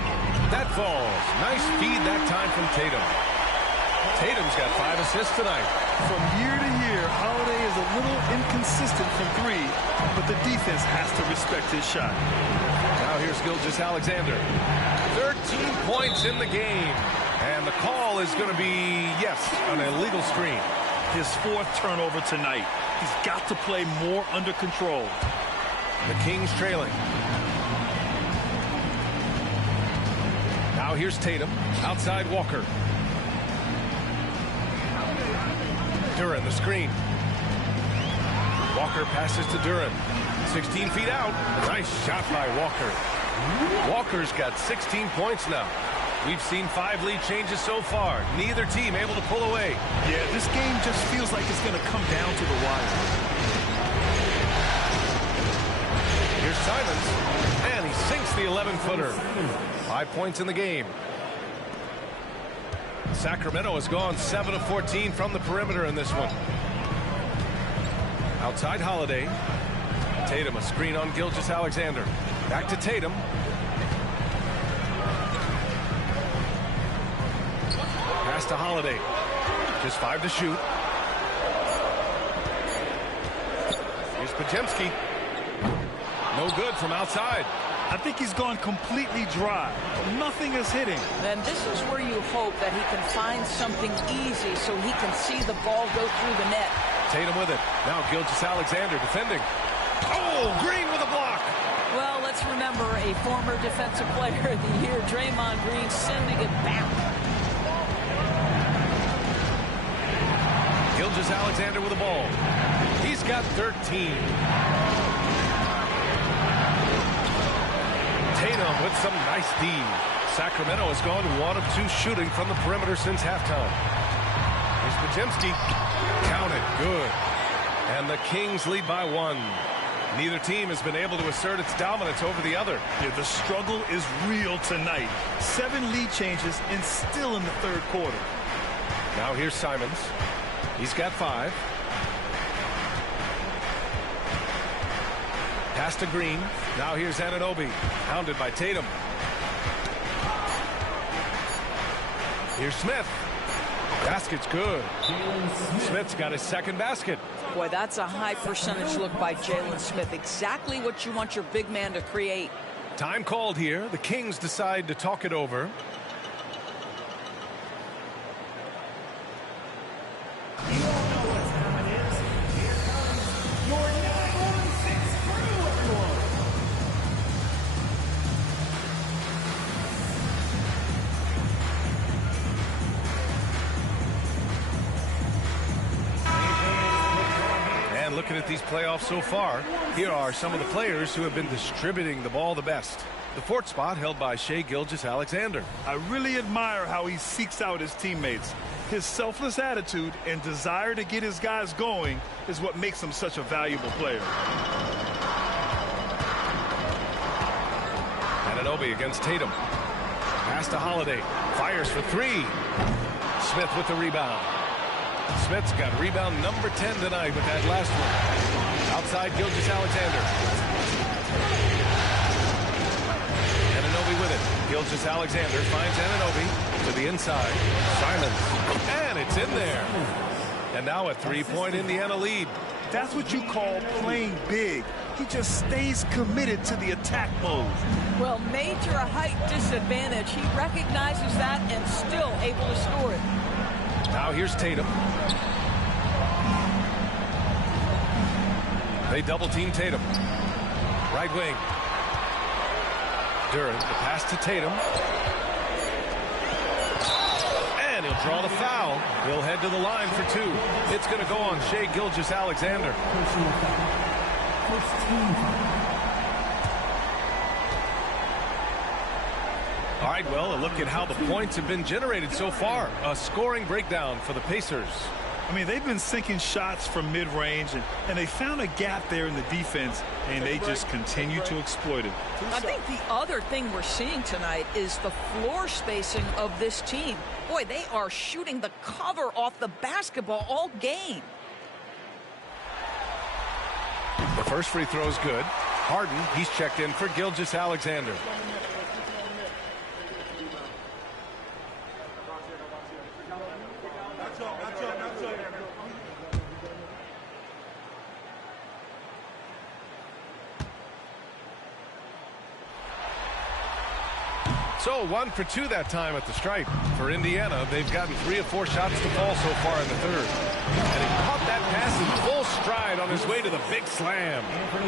That falls. Nice feed that time from Tatum. Tatum's got 5 assists tonight. From year to year, Holiday is a little inconsistent from 3, but the defense has to respect his shot. Now here's Gilgeous-Alexander. 13 points in the game. And the call is going to be, yes, an illegal screen. His 4th turnover tonight. He's got to play more under control. The Kings trailing. Now here's Tatum. Outside Walker. Duren, the screen. Walker passes to Duren. 16 feet out. A nice shot by Walker. Walker's got 16 points now. We've seen 5 lead changes so far. Neither team able to pull away. Yeah, this game just feels like it's going to come down to the wire. Here's Simons. And he sinks the 11-footer. 5 points in the game. Sacramento has gone 7 of 14 from the perimeter in this one. Outside Holiday. Tatum, a screen on Gilgeous-Alexander. Back to Tatum. Pass to Holiday. Just 5 to shoot. Here's Podziemski. No good from outside. I think he's gone completely dry. Nothing is hitting. And this is where you hope that he can find something easy so he can see the ball go through the net. Tatum with it. Now Gilgeous-Alexander defending. Oh, Green with a block. Well, let's remember a former defensive player of the year, Draymond Green, sending it back. Gilgeous-Alexander with the ball. He's got 13. Tatum with some nice D. Sacramento has gone 1 of 2 shooting from the perimeter since halftime. Here's Podziemski. Counted. Good. And the Kings lead by 1. Neither team has been able to assert its dominance over the other. Yeah, the struggle is real tonight. 7 lead changes and still in the third quarter. Now here's Simons. He's got 5. Pass to Green. Now here's Anunoby. Hounded by Tatum. Here's Smith. Basket's good. Smith's got his second basket. Boy, that's a high percentage look by Jalen Smith. Exactly what you want your big man to create. Time called here. The Kings decide to talk it over. Looking at these playoffs so far, here are some of the players who have been distributing the ball the best. The 4th spot held by Shai Gilgeous-Alexander. I really admire how he seeks out his teammates. His selfless attitude and desire to get his guys going is what makes him such a valuable player. Anunoby against Tatum. Pass to Holiday. Fires for 3. Smith with the rebound. Smith's got rebound number 10 tonight with that last one. Outside Gilgeous-Alexander. Anunoby with it. Gilgeous-Alexander finds Anunoby to the inside. Simons. And it's in there. And now a 3-point Indiana lead. That's what you call playing big. He just stays committed to the attack mode. Well, major height disadvantage. He recognizes that and still able to score it. Now here's Tatum. They double team Tatum. Right wing. Duren, the pass to Tatum. And he'll draw the foul. He'll head to the line for 2. It's going to go on Shai Gilgeous-Alexander. All right, well, a look at how the points have been generated so far. A scoring breakdown for the Pacers. I mean, they've been sinking shots from mid-range, and they found a gap there in the defense, and they just continue to exploit it. I think the other thing we're seeing tonight is the floor spacing of this team. Boy, they are shooting the cover off the basketball all game. The first free throw is good. Harden, he's checked in for Gilgeous-Alexander. So 1 for 2 that time at the stripe. For Indiana, they've gotten 3 of 4 shots to fall so far in the third. And he caught that pass in full stride on his way to the big slam.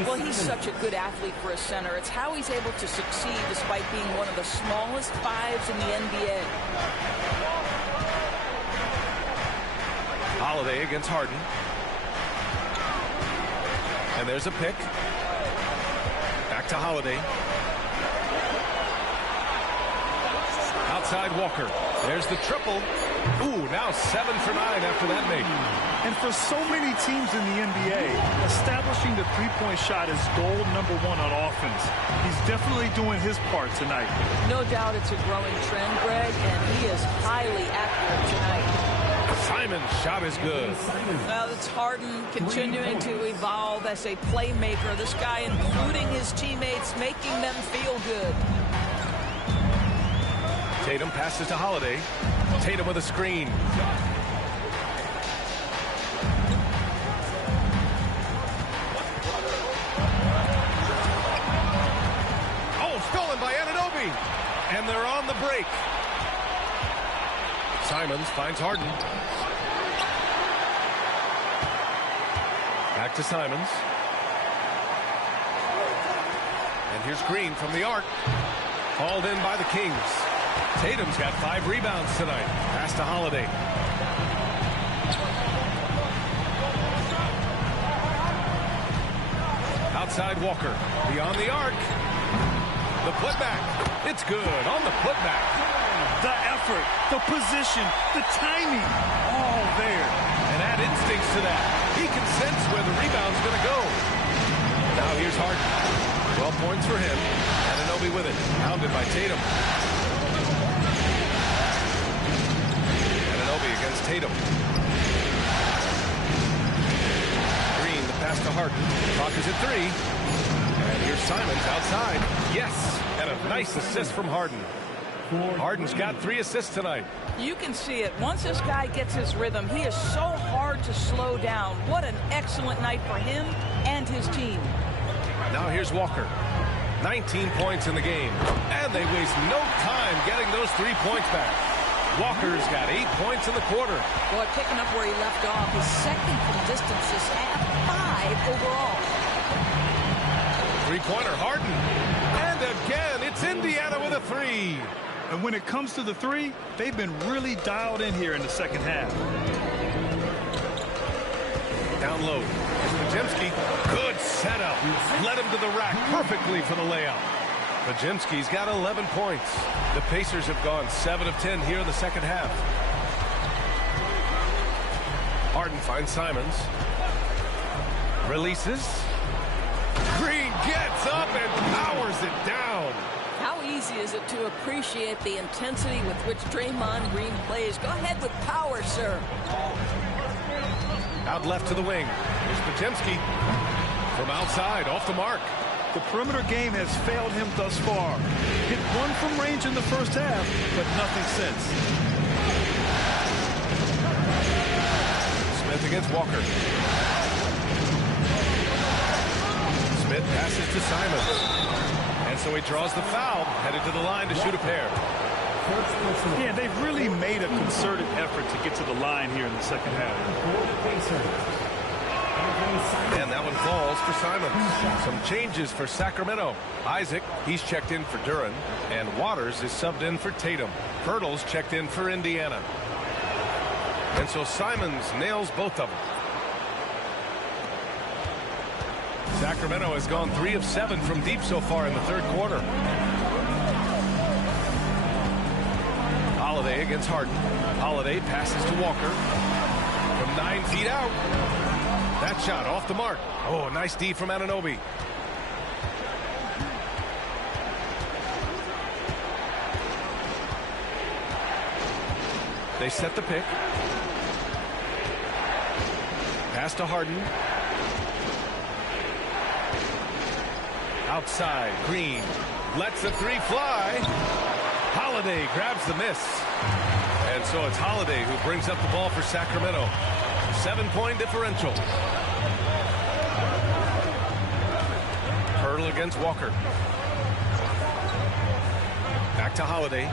Well, he's such a good athlete for a center. It's how he's able to succeed despite being one of the smallest fives in the NBA. Holiday against Harden. And there's a pick. Back to Holiday. Outside Walker. There's the triple. Ooh, now 7 for 9 after that make. And for so many teams in the NBA, establishing the three-point shot is goal number 1 on offense. He's definitely doing his part tonight. No doubt it's a growing trend, Greg, and he is highly accurate tonight. Simon's shot is good. Well, it's Harden continuing to evolve as a playmaker. This guy including his teammates, making them feel good. Tatum passes to Holiday. Tatum with a screen. Oh, stolen by Anunoby. And they're on the break. Simons finds Harden. Back to Simons. And here's Green from the arc. Called in by the Kings. Tatum's got 5 rebounds tonight. Pass to Holiday. Outside Walker. Beyond the arc. The putback. It's good on the putback. The effort, the position, the timing, all there. And add instincts to that. He can sense where the rebound's going to go. Now here's Harden. 12 points for him. Anunoby with it. Pounded by Tatum. Anunoby against Tatum. Green, the pass to Harden. Clock is at 3. And here's Simons outside. Yes, and a nice assist from Harden. Harden's got 3 assists tonight. You can see it. Once this guy gets his rhythm, he is so hard to slow down. What an excellent night for him and his team. Now here's Walker. 19 points in the game. And they waste no time getting those 3 points back. Walker's got 8 points in the quarter. Boy, picking up where he left off. His second from distance this half, 5 overall. 3-pointer Harden. And again, it's Indiana with a 3. And when it comes to the 3, they've been really dialed in here in the second half. Down low. Podziemski, good setup. Led him to the rack perfectly for the layup. Podziemski's got 11 points. The Pacers have gone 7 of 10 here in the second half. Harden finds Simons. Releases. Green gets up and powers it down. How easy is it to appreciate the intensity with which Draymond Green plays? Go ahead with power, sir. Out left to the wing. Here's Podziemski. From outside, off the mark. The perimeter game has failed him thus far. Hit 1 from range in the first half, but nothing since. Smith against Walker. Smith passes to Simons. And so he draws the foul, headed to the line to shoot a pair. Yeah, they've really made a concerted effort to get to the line here in the second half. And that one falls for Simons. Some changes for Sacramento. Isaac, he's checked in for Duren. And Waters is subbed in for Tatum. Pirtle's checked in for Indiana. And so Simons nails both of them. Sacramento has gone 3 of 7 from deep so far in the third quarter. Holiday against Harden. Holiday passes to Walker. From 9 feet out. That shot off the mark. Oh, nice D from Anunoby. They set the pick. Pass to Harden. Outside, Green lets the 3 fly. Holiday grabs the miss. And so it's Holiday who brings up the ball for Sacramento. 7-point differential. Pirtle against Walker. Back to Holiday.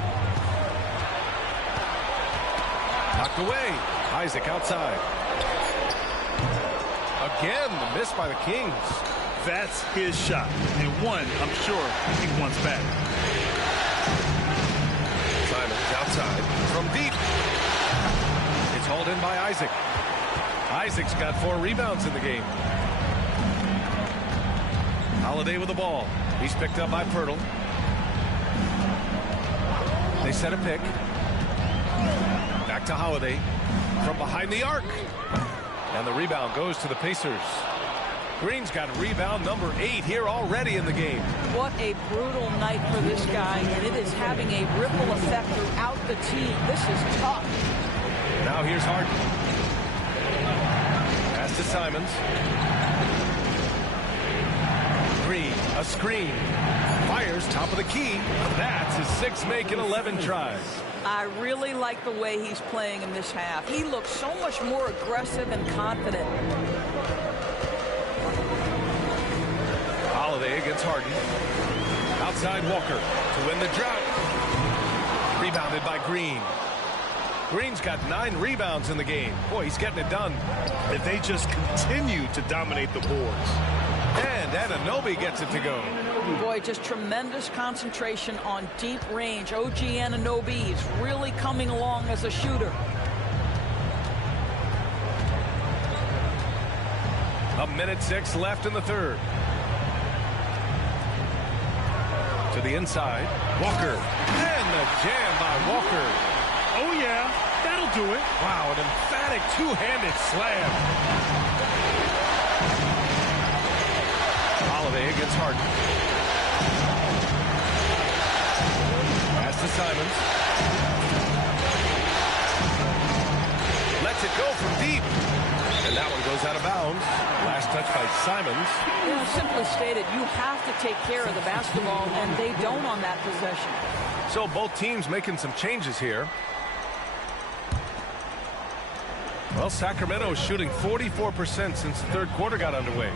Knocked away. Isaac outside. Again, the miss by the Kings. That's his shot. And one, I'm sure, he wants back. Simons outside from deep. It's hauled in by Isaac. Isaac's got 4 rebounds in the game. Holiday with the ball. He's picked up by Pirtle. They set a pick. Back to Holiday from behind the arc. And the rebound goes to the Pacers. Green's got rebound number 8 here already in the game. What a brutal night for this guy, and it is having a ripple effect throughout the team. This is tough. Now here's Harden. Pass to Simons. Green, a screen. Fires top of the key. That's his 6th make in 11 tries. I really like the way he's playing in this half. He looks so much more aggressive and confident. Holiday against Harden. Outside Walker to win the drought. Rebounded by Green. Green's got 9 rebounds in the game. Boy, he's getting it done. If they just continue to dominate the boards. And Anunoby gets it to go. Boy, just tremendous concentration on deep range. OG Anunoby is really coming along as a shooter. A minute 6 left in the third. To the inside. Walker. And the jam by Walker. Oh, yeah. That'll do it. Wow, an emphatic two-handed slam. Holiday against Harden. Pass to Simons. Lets it go from deep. And that one goes out of bounds. Last touch by Simons. You know, simply stated, you have to take care of the basketball, and they don't on that possession. So both teams making some changes here. Well, Sacramento is shooting 44% since the third quarter got underway.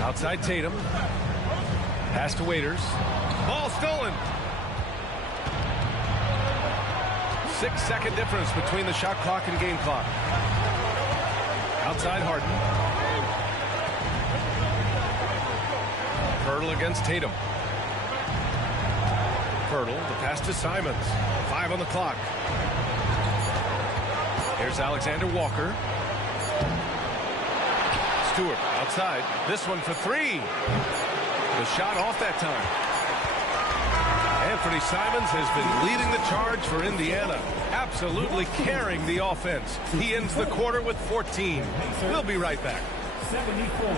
Outside Tatum. Pass to Waiters. Ball stolen. 6-second difference between the shot clock and game clock. Outside Harden. Pirtle against Tatum. Pirtle, the pass to Simons. 5 on the clock. Here's Alexander Walker. Stewart outside. This one for 3. The shot off that time. Anthony Simons has been leading the charge for Indiana. Absolutely carrying the offense. He ends the quarter with 14. We'll be right back. 74.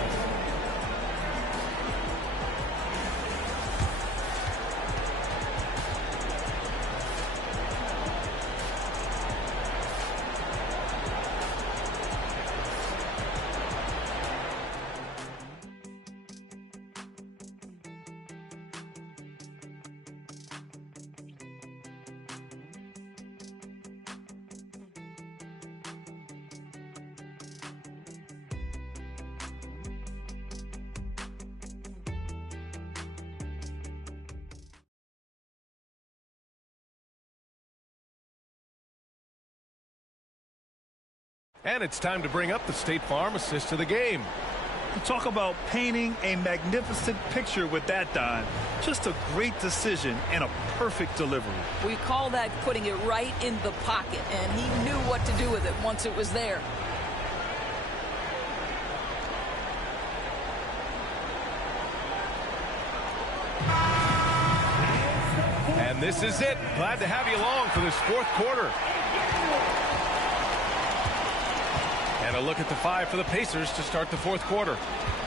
And it's time to bring up the State Farm assist to the game. Talk about painting a magnificent picture with that, Don. Just a great decision and a perfect delivery. We call that putting it right in the pocket, and he knew what to do with it once it was there. And this is it. Glad to have you along for this fourth quarter. And a look at the 5 for the Pacers to start the fourth quarter.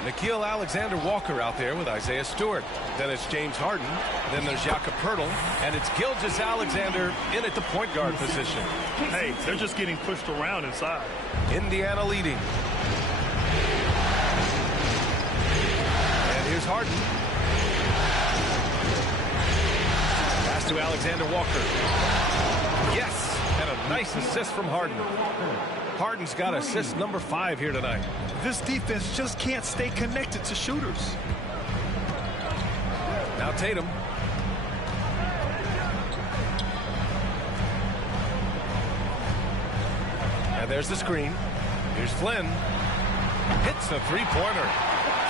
Nickeil Alexander-Walker out there with Isaiah Stewart. Then it's James Harden. Then there's Jakob Poeltl. And it's Gilgeous-Alexander in at the point guard position. Hey, they're just getting pushed around inside. Indiana leading. And here's Harden. Pass to Alexander-Walker. Yes, and a nice assist from Harden. Harden's got assist number 5 here tonight. This defense just can't stay connected to shooters. Tatum. And there's the screen. Here's Flynn. Hits a three-pointer.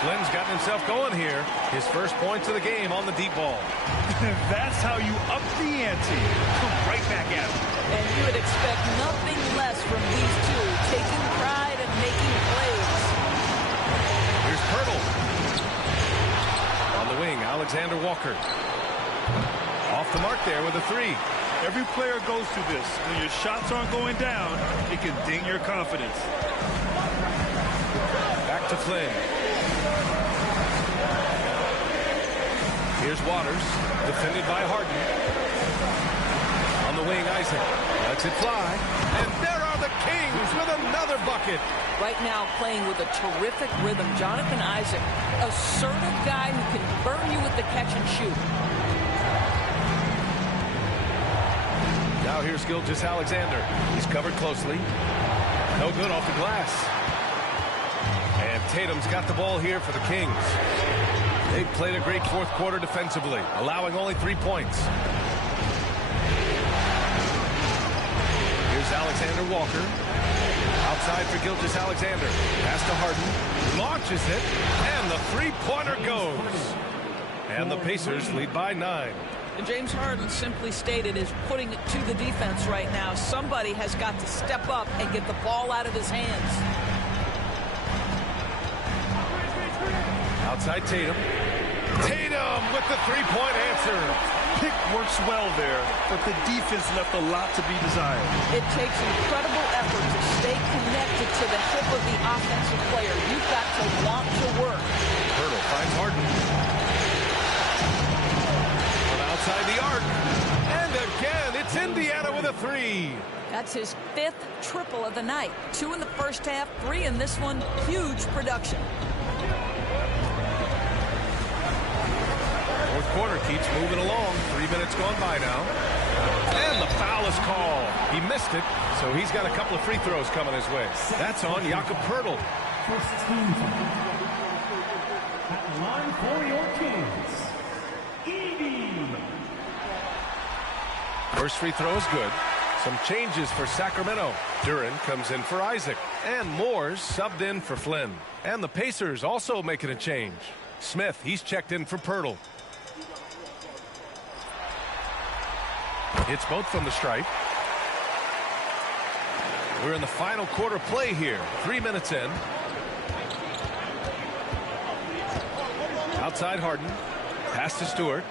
Flynn's gotten himself going here. His first points of the game on the deep ball. That's how you up the ante. Come right back at him. And you would expect nothing less from these two, taking pride and making plays. Here's Pirtle. On the wing, Alexander Walker. Off the mark there with a three. Every player goes through this. When your shots aren't going down, it can ding your confidence. Back to Flynn. Here's Waters, defended by Harden. On the wing, Isaac lets it fly. And there are the Kings with another bucket. Right now playing with a terrific rhythm. Jonathan Isaac, assertive guy who can burn you with the catch and shoot. Now here's Gilgeous-Alexander. He's covered closely. No good off the glass. And Tatum's got the ball here for the Kings. They've played a great fourth quarter defensively, allowing only 3 points. Here's Alexander Walker. Outside for Gilgeous-Alexander. Pass to Harden. Launches it. And the three-pointer goes. And the Pacers lead by 9. And James Harden simply stated is putting it to the defense right now. Somebody has got to step up and get the ball out of his hands. Outside Tatum. Tatum with the three-point answer. Pick works well there, but the defense left a lot to be desired. It takes incredible effort to stay connected to the hip of the offensive player. You've got to want to work. Pirtle finds Harden. From outside the arc. And again, it's Indiana with a three. That's his 5th triple of the night. 2 in the first half, 3 in this one. Huge production. Fourth quarter keeps moving along. 3 minutes gone by now. And the foul is called. He missed it, so he's got a couple of free throws coming his way. That's on Jakob Pirtle. First team at the line for your Kings, Edey. First free throw is good. Some changes for Sacramento. Duren comes in for Isaac. And Moore's subbed in for Flynn. And the Pacers also making a change. Smith, he's checked in for Pirtle. Hits both from the stripe. We're in the final quarter play here. 3 minutes in. Outside Harden. Pass to Stewart.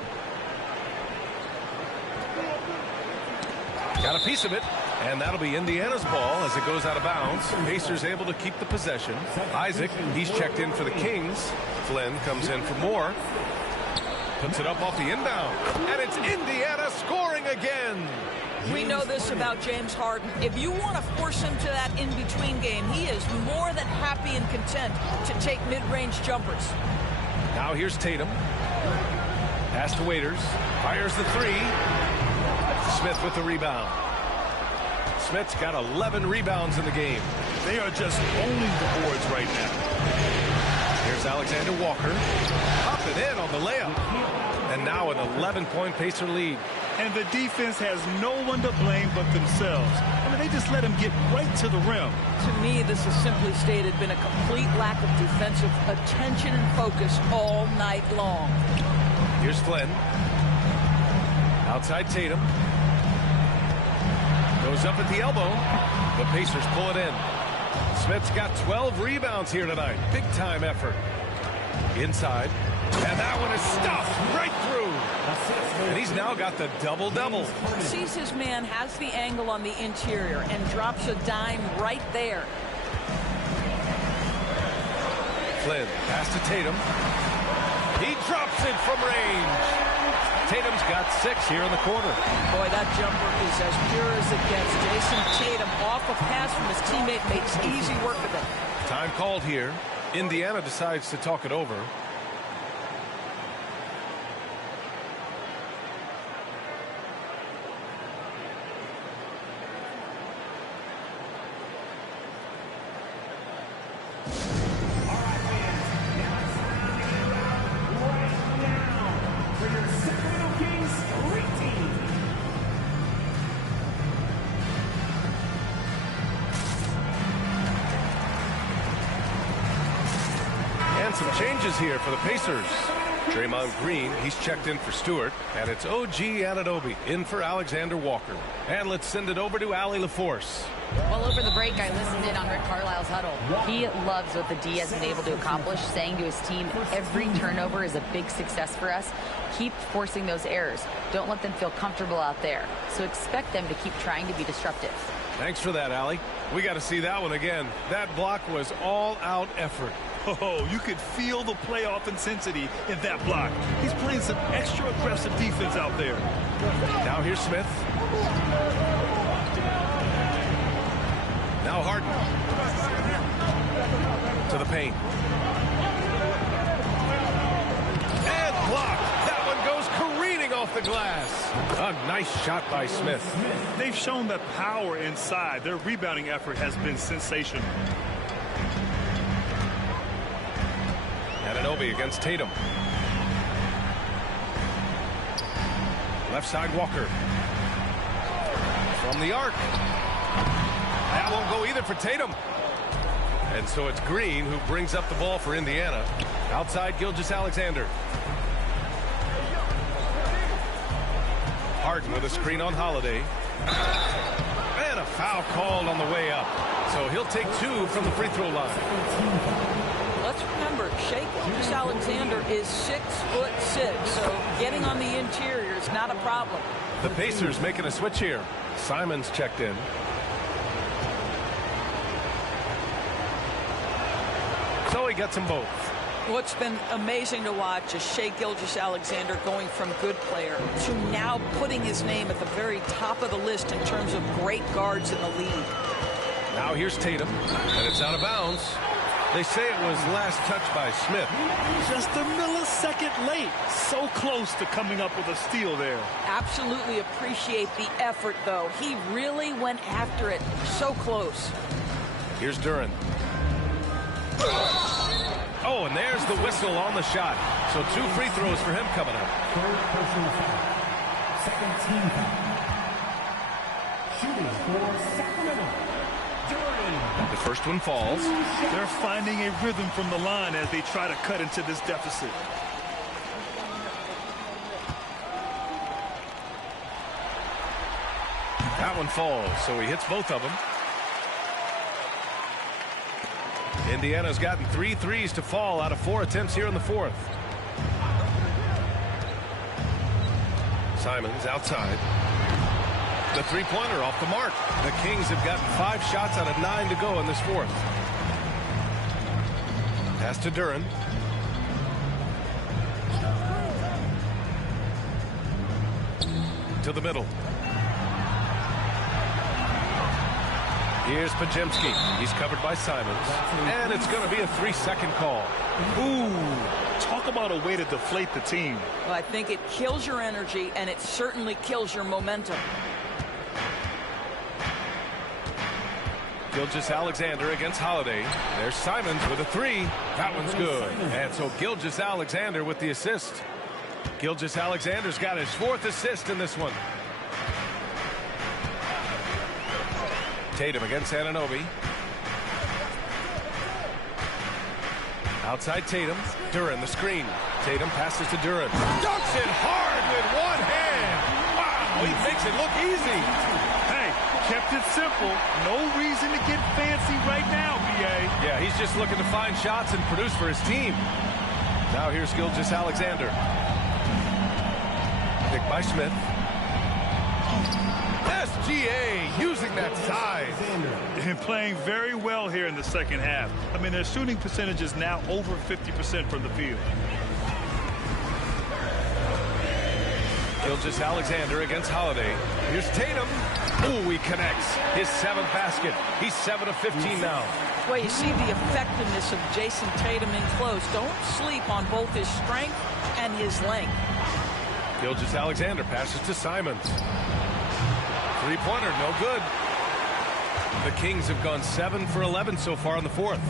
Got a piece of it. And that'll be Indiana's ball as it goes out of bounds. Pacers able to keep the possession. Isaac, he's checked in for the Kings. Flynn comes in for Moore. Puts it up off the inbound. And it's Indiana scoring again. We know this about James Harden. If you want to force him to that in-between game, he is more than happy and content to take mid-range jumpers. Now here's Tatum. Pass to Waiters. Fires the three. Smith with the rebound. Smith's got 11 rebounds in the game. They are just owning the boards right now. Here's Alexander Walker. Up and in on the layup. And now an 11-point Pacer lead. And the defense has no one to blame but themselves. I mean, they just let him get right to the rim. To me, this has simply stated been a complete lack of defensive attention and focus all night long. Here's Flynn. Outside Tatum. Goes up at the elbow. The Pacers pull it in. Smith's got 12 rebounds here tonight. Big time effort. Inside. And that one is stuffed right through. And he's now got the double-double. Sees his man, has the angle on the interior, and drops a dime right there. Flynn, pass to Tatum. He drops it from range. Tatum's got 6 here in the quarter. Boy, that jumper is as pure as it gets. Jason Tatum off a pass from his teammate makes easy work of it. Time called here. Indiana decides to talk it over. changes here for the Pacers. Draymond Green, he's checked in for Stewart, and it's OG Anunoby in for Alexander Walker. And let's send it over to Allie LaForce. Well, over the break, I listened in on Rick Carlisle's huddle. He loves what the D has been able to accomplish, saying to his team, every turnover is a big success for us. Keep forcing those errors. Don't let them feel comfortable out there. So expect them to keep trying to be disruptive. Thanks for that, Allie. We got to see that one again. That block was all-out effort. Oh, you could feel the playoff intensity in that block. He's playing some extra aggressive defense out there. Now here's Smith. Now Harden. To the paint. And blocked. That one goes careening off the glass. A nice shot by Smith. They've shown that power inside. Their rebounding effort has been sensational. Anunoby against Tatum. Left side Walker. From the arc. That won't go either for Tatum. And so it's Green who brings up the ball for Indiana. Outside Gilgeous-Alexander. Harden with a screen on Holiday. And a foul called on the way up. So he'll take 2 from the free throw line. Let's remember, Shai Gilgeous-Alexander is 6'6", so getting on the interior is not a problem. The Pacers making a switch here. Simons checked in. So he gets them both. What's been amazing to watch is Shai Gilgeous-Alexander going from good player to now putting his name at the very top of the list in terms of great guards in the league. Now here's Tatum, and it's out of bounds. They say it was last touched by Smith. Just a millisecond late. So close to coming up with a steal there. Absolutely appreciate the effort, though. He really went after it. So close. Here's Duren. Oh, and there's the whistle on the shot. So 2 free throws for him coming up. Third personal foul. Second team foul. Shooting for Sacramento. Duren. The first one falls. They're finding a rhythm from the line as they try to cut into this deficit. That one falls, so he hits both of them. Indiana's gotten 3 threes to fall out of 4 attempts here in the fourth. Simons outside. The three-pointer off the mark. The Kings have gotten 5 shots out of 9 to go in this fourth. Pass to Duren. To the middle. Here's Podziemski. He's covered by Simons. And it's going to be a 3-second call. Ooh, talk about a way to deflate the team. Well, I think it kills your energy, and it certainly kills your momentum. Gilgeous-Alexander against Holiday. There's Simons with a 3. That one's good. And so Gilgeous-Alexander with the assist. Gilgeous-Alexander's got his 4th assist in this one. Tatum against Anunoby. Outside Tatum. Duren the screen. Tatum passes to Duren. Dunks it hard with one hand. Wow, he makes it look easy. Hey, kept it simple. No reason to get fancy right now, B.A. Yeah, he's just looking to find shots and produce for his team. Now here's Gilgeous-Alexander. Picked by Smith. SGA using that size. And playing very well here in the second half. I mean, their shooting percentage is now over 50% from the field. Gilgeous-Alexander against Holiday. Here's Tatum. Ooh, he connects. His 7th basket. He's 7 of 15 now. Well, you see the effectiveness of Jason Tatum in close. Don't sleep on both his strength and his length. Gilgeous-Alexander passes to Simons. Three-pointer, no good. The Kings have gone 7 for 11 so far in the fourth.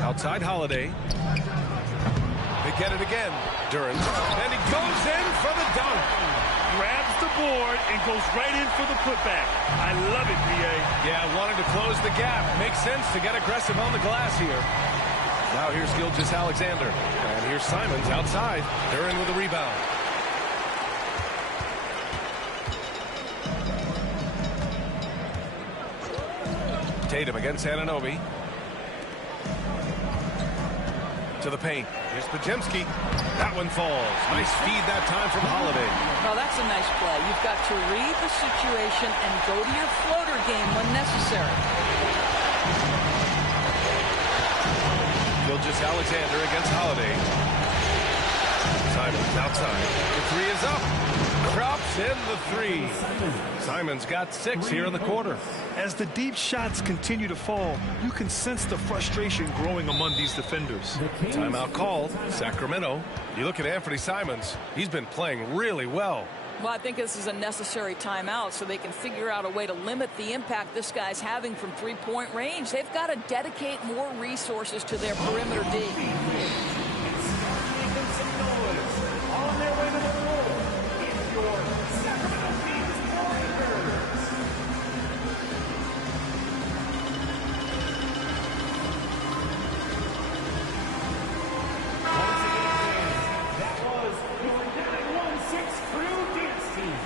Outside Holiday. They get it again. Duren. And he goes in for the dunk. grabs the board and goes right in for the putback. I love it, PA. Yeah, wanting to close the gap. Makes sense to get aggressive on the glass here. Now here's Gilgeous-Alexander. And here's Simons outside. Duren with the rebound. Tatum against Anunoby. To the paint. Here's Podziemski. That one falls. Nice feed that time from Holiday. Well, that's a nice play. You've got to read the situation and go to your floater game when necessary. Gilgeous-Alexander against Holiday. Simons outside. The three is up. Drops in the three. Simons got 6 here in the quarter. As the deep shots continue to fall, you can sense the frustration growing among these defenders. Timeout called. Sacramento. You look at Anthony Simons. He's been playing really well. Well, I think this is a necessary timeout so they can figure out a way to limit the impact this guy's having from three-point range. They've got to dedicate more resources to their perimeter D. On their way to the floor, it's your Sacramento Kings Warriors. Once again, that was your down 1-6 crew dance team.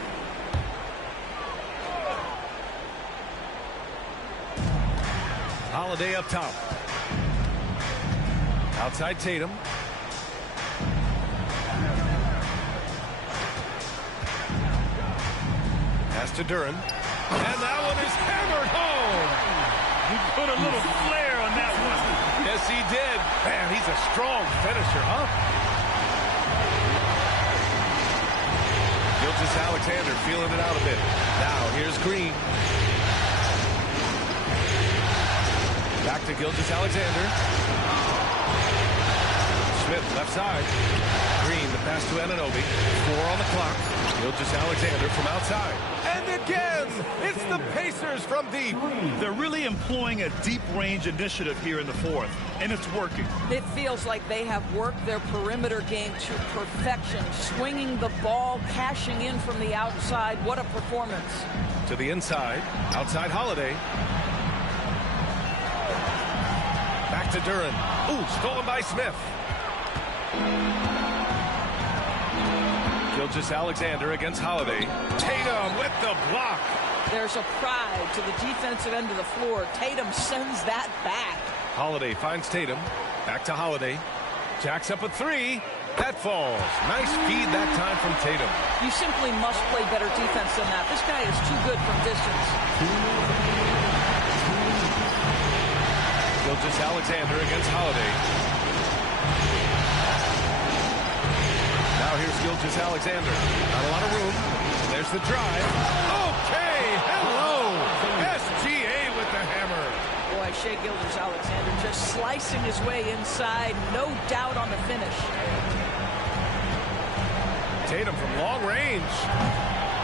Holiday up top. Outside Tatum. Pass to Duren. And that one is hammered home. He put a little flair on that one. Yes, he did. Man, he's a strong finisher, huh? Gilgeous-Alexander feeling it out a bit. Now, here's Green. Back to Gilgeous-Alexander. Smith, left side. Green, the pass to Anunoby. 4 on the clock. Gilgeous-Alexander from outside. And again, it's the Pacers from deep. They're really employing a deep range initiative here in the fourth, and it's working. It feels like they have worked their perimeter game to perfection, swinging the ball, cashing in from the outside. What a performance. To the inside, outside Holiday. Back to Duren. Ooh, stolen by Smith. Gilgeous-Alexander against Holiday. Tatum with the block. There's a pride to the defensive end of the floor. Tatum sends that back. Holiday finds Tatum. Back to Holiday. Jacks up a 3. That falls. Nice feed that time from Tatum. You simply must play better defense than that. This guy is too good from distance. Gilgeous-Alexander against Holiday. Now here's Gilgeous-Alexander. Not a lot of room. There's the drive. Okay, hello. SGA with the hammer. Boy, Shai Gilgeous-Alexander just slicing his way inside. No doubt on the finish. Tatum from long range.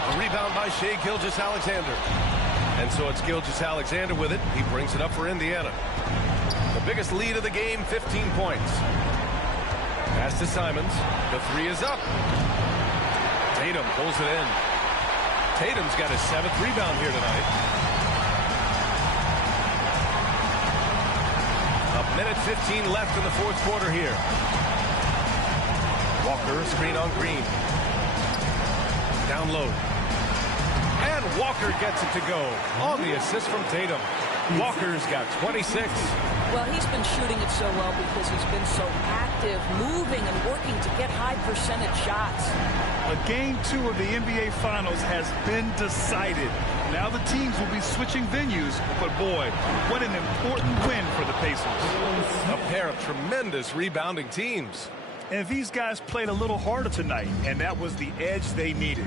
A rebound by Shai Gilgeous-Alexander. And so it's Gilgeous-Alexander with it. He brings it up for Indiana. The biggest lead of the game, 15 points. Pass to Simons. The 3 is up. Tatum pulls it in. Tatum's got his 7th rebound here tonight. A minute 15 left in the fourth quarter here. Walker, screen on Green. Down low. And Walker gets it to go on the assist from Tatum. Walker's got 26. Well, he's been shooting it so well because he's been so active, moving and working to get high percentage shots. But Game 2 of the NBA Finals has been decided. Now the teams will be switching venues, but boy, what an important win for the Pacers. A pair of tremendous rebounding teams. And these guys played a little harder tonight, and that was the edge they needed.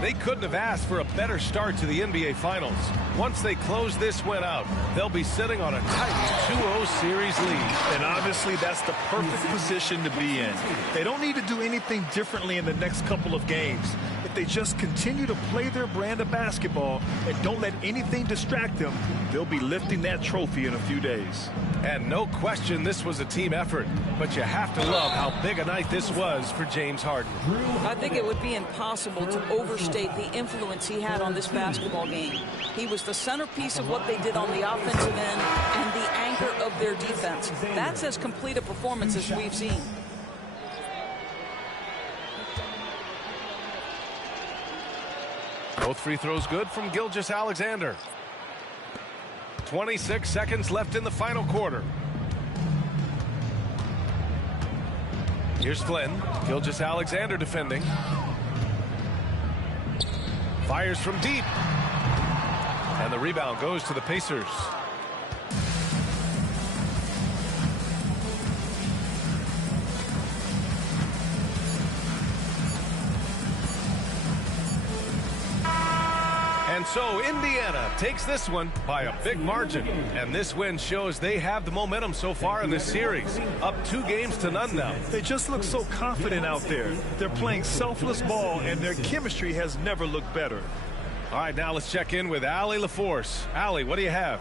They couldn't have asked for a better start to the NBA Finals. Once they close this win out, they'll be sitting on a tight 2-0 series lead. And obviously that's the perfect position to be in. They don't need to do anything differently in the next couple of games. If they just continue to play their brand of basketball and don't let anything distract them, they'll be lifting that trophy in a few days. And no question this was a team effort, but you have to love how big a night this was for James Harden. I think it would be impossible to overstate understate the influence he had on this basketball game. He was the centerpiece of what they did on the offensive end and the anchor of their defense. That's as complete a performance as we've seen. Both free throws good from Gilgeous-Alexander. 26 seconds left in the final quarter. Here's Flynn. Gilgeous-Alexander defending. Fires from deep. And the rebound goes to the Pacers. And so Indiana takes this one by a big margin. And this win shows they have the momentum so far in this series. Up 2 games to none now. They just look so confident out there. They're playing selfless ball, and their chemistry has never looked better. All right, now let's check in with Allie LaForce. Allie, what do you have?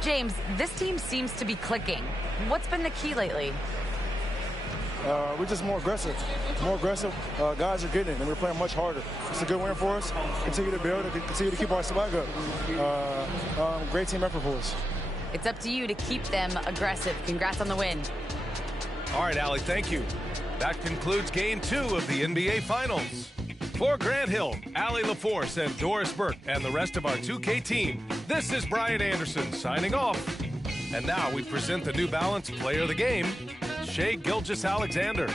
James, this team seems to be clicking. What's been the key lately? We're just more aggressive. Guys are getting it, and we're playing much harder. It's a good win for us. Continue to build and continue to keep our swag up. Great team effort for us. It's up to you to keep them aggressive. Congrats on the win. All right, Allie, thank you. That concludes Game 2 of the NBA Finals. For Grant Hill, Allie LaForce, and Doris Burke, and the rest of our 2K team, this is Brian Anderson signing off. And now we present the New Balance Player of the Game, Shai Gilgeous-Alexander.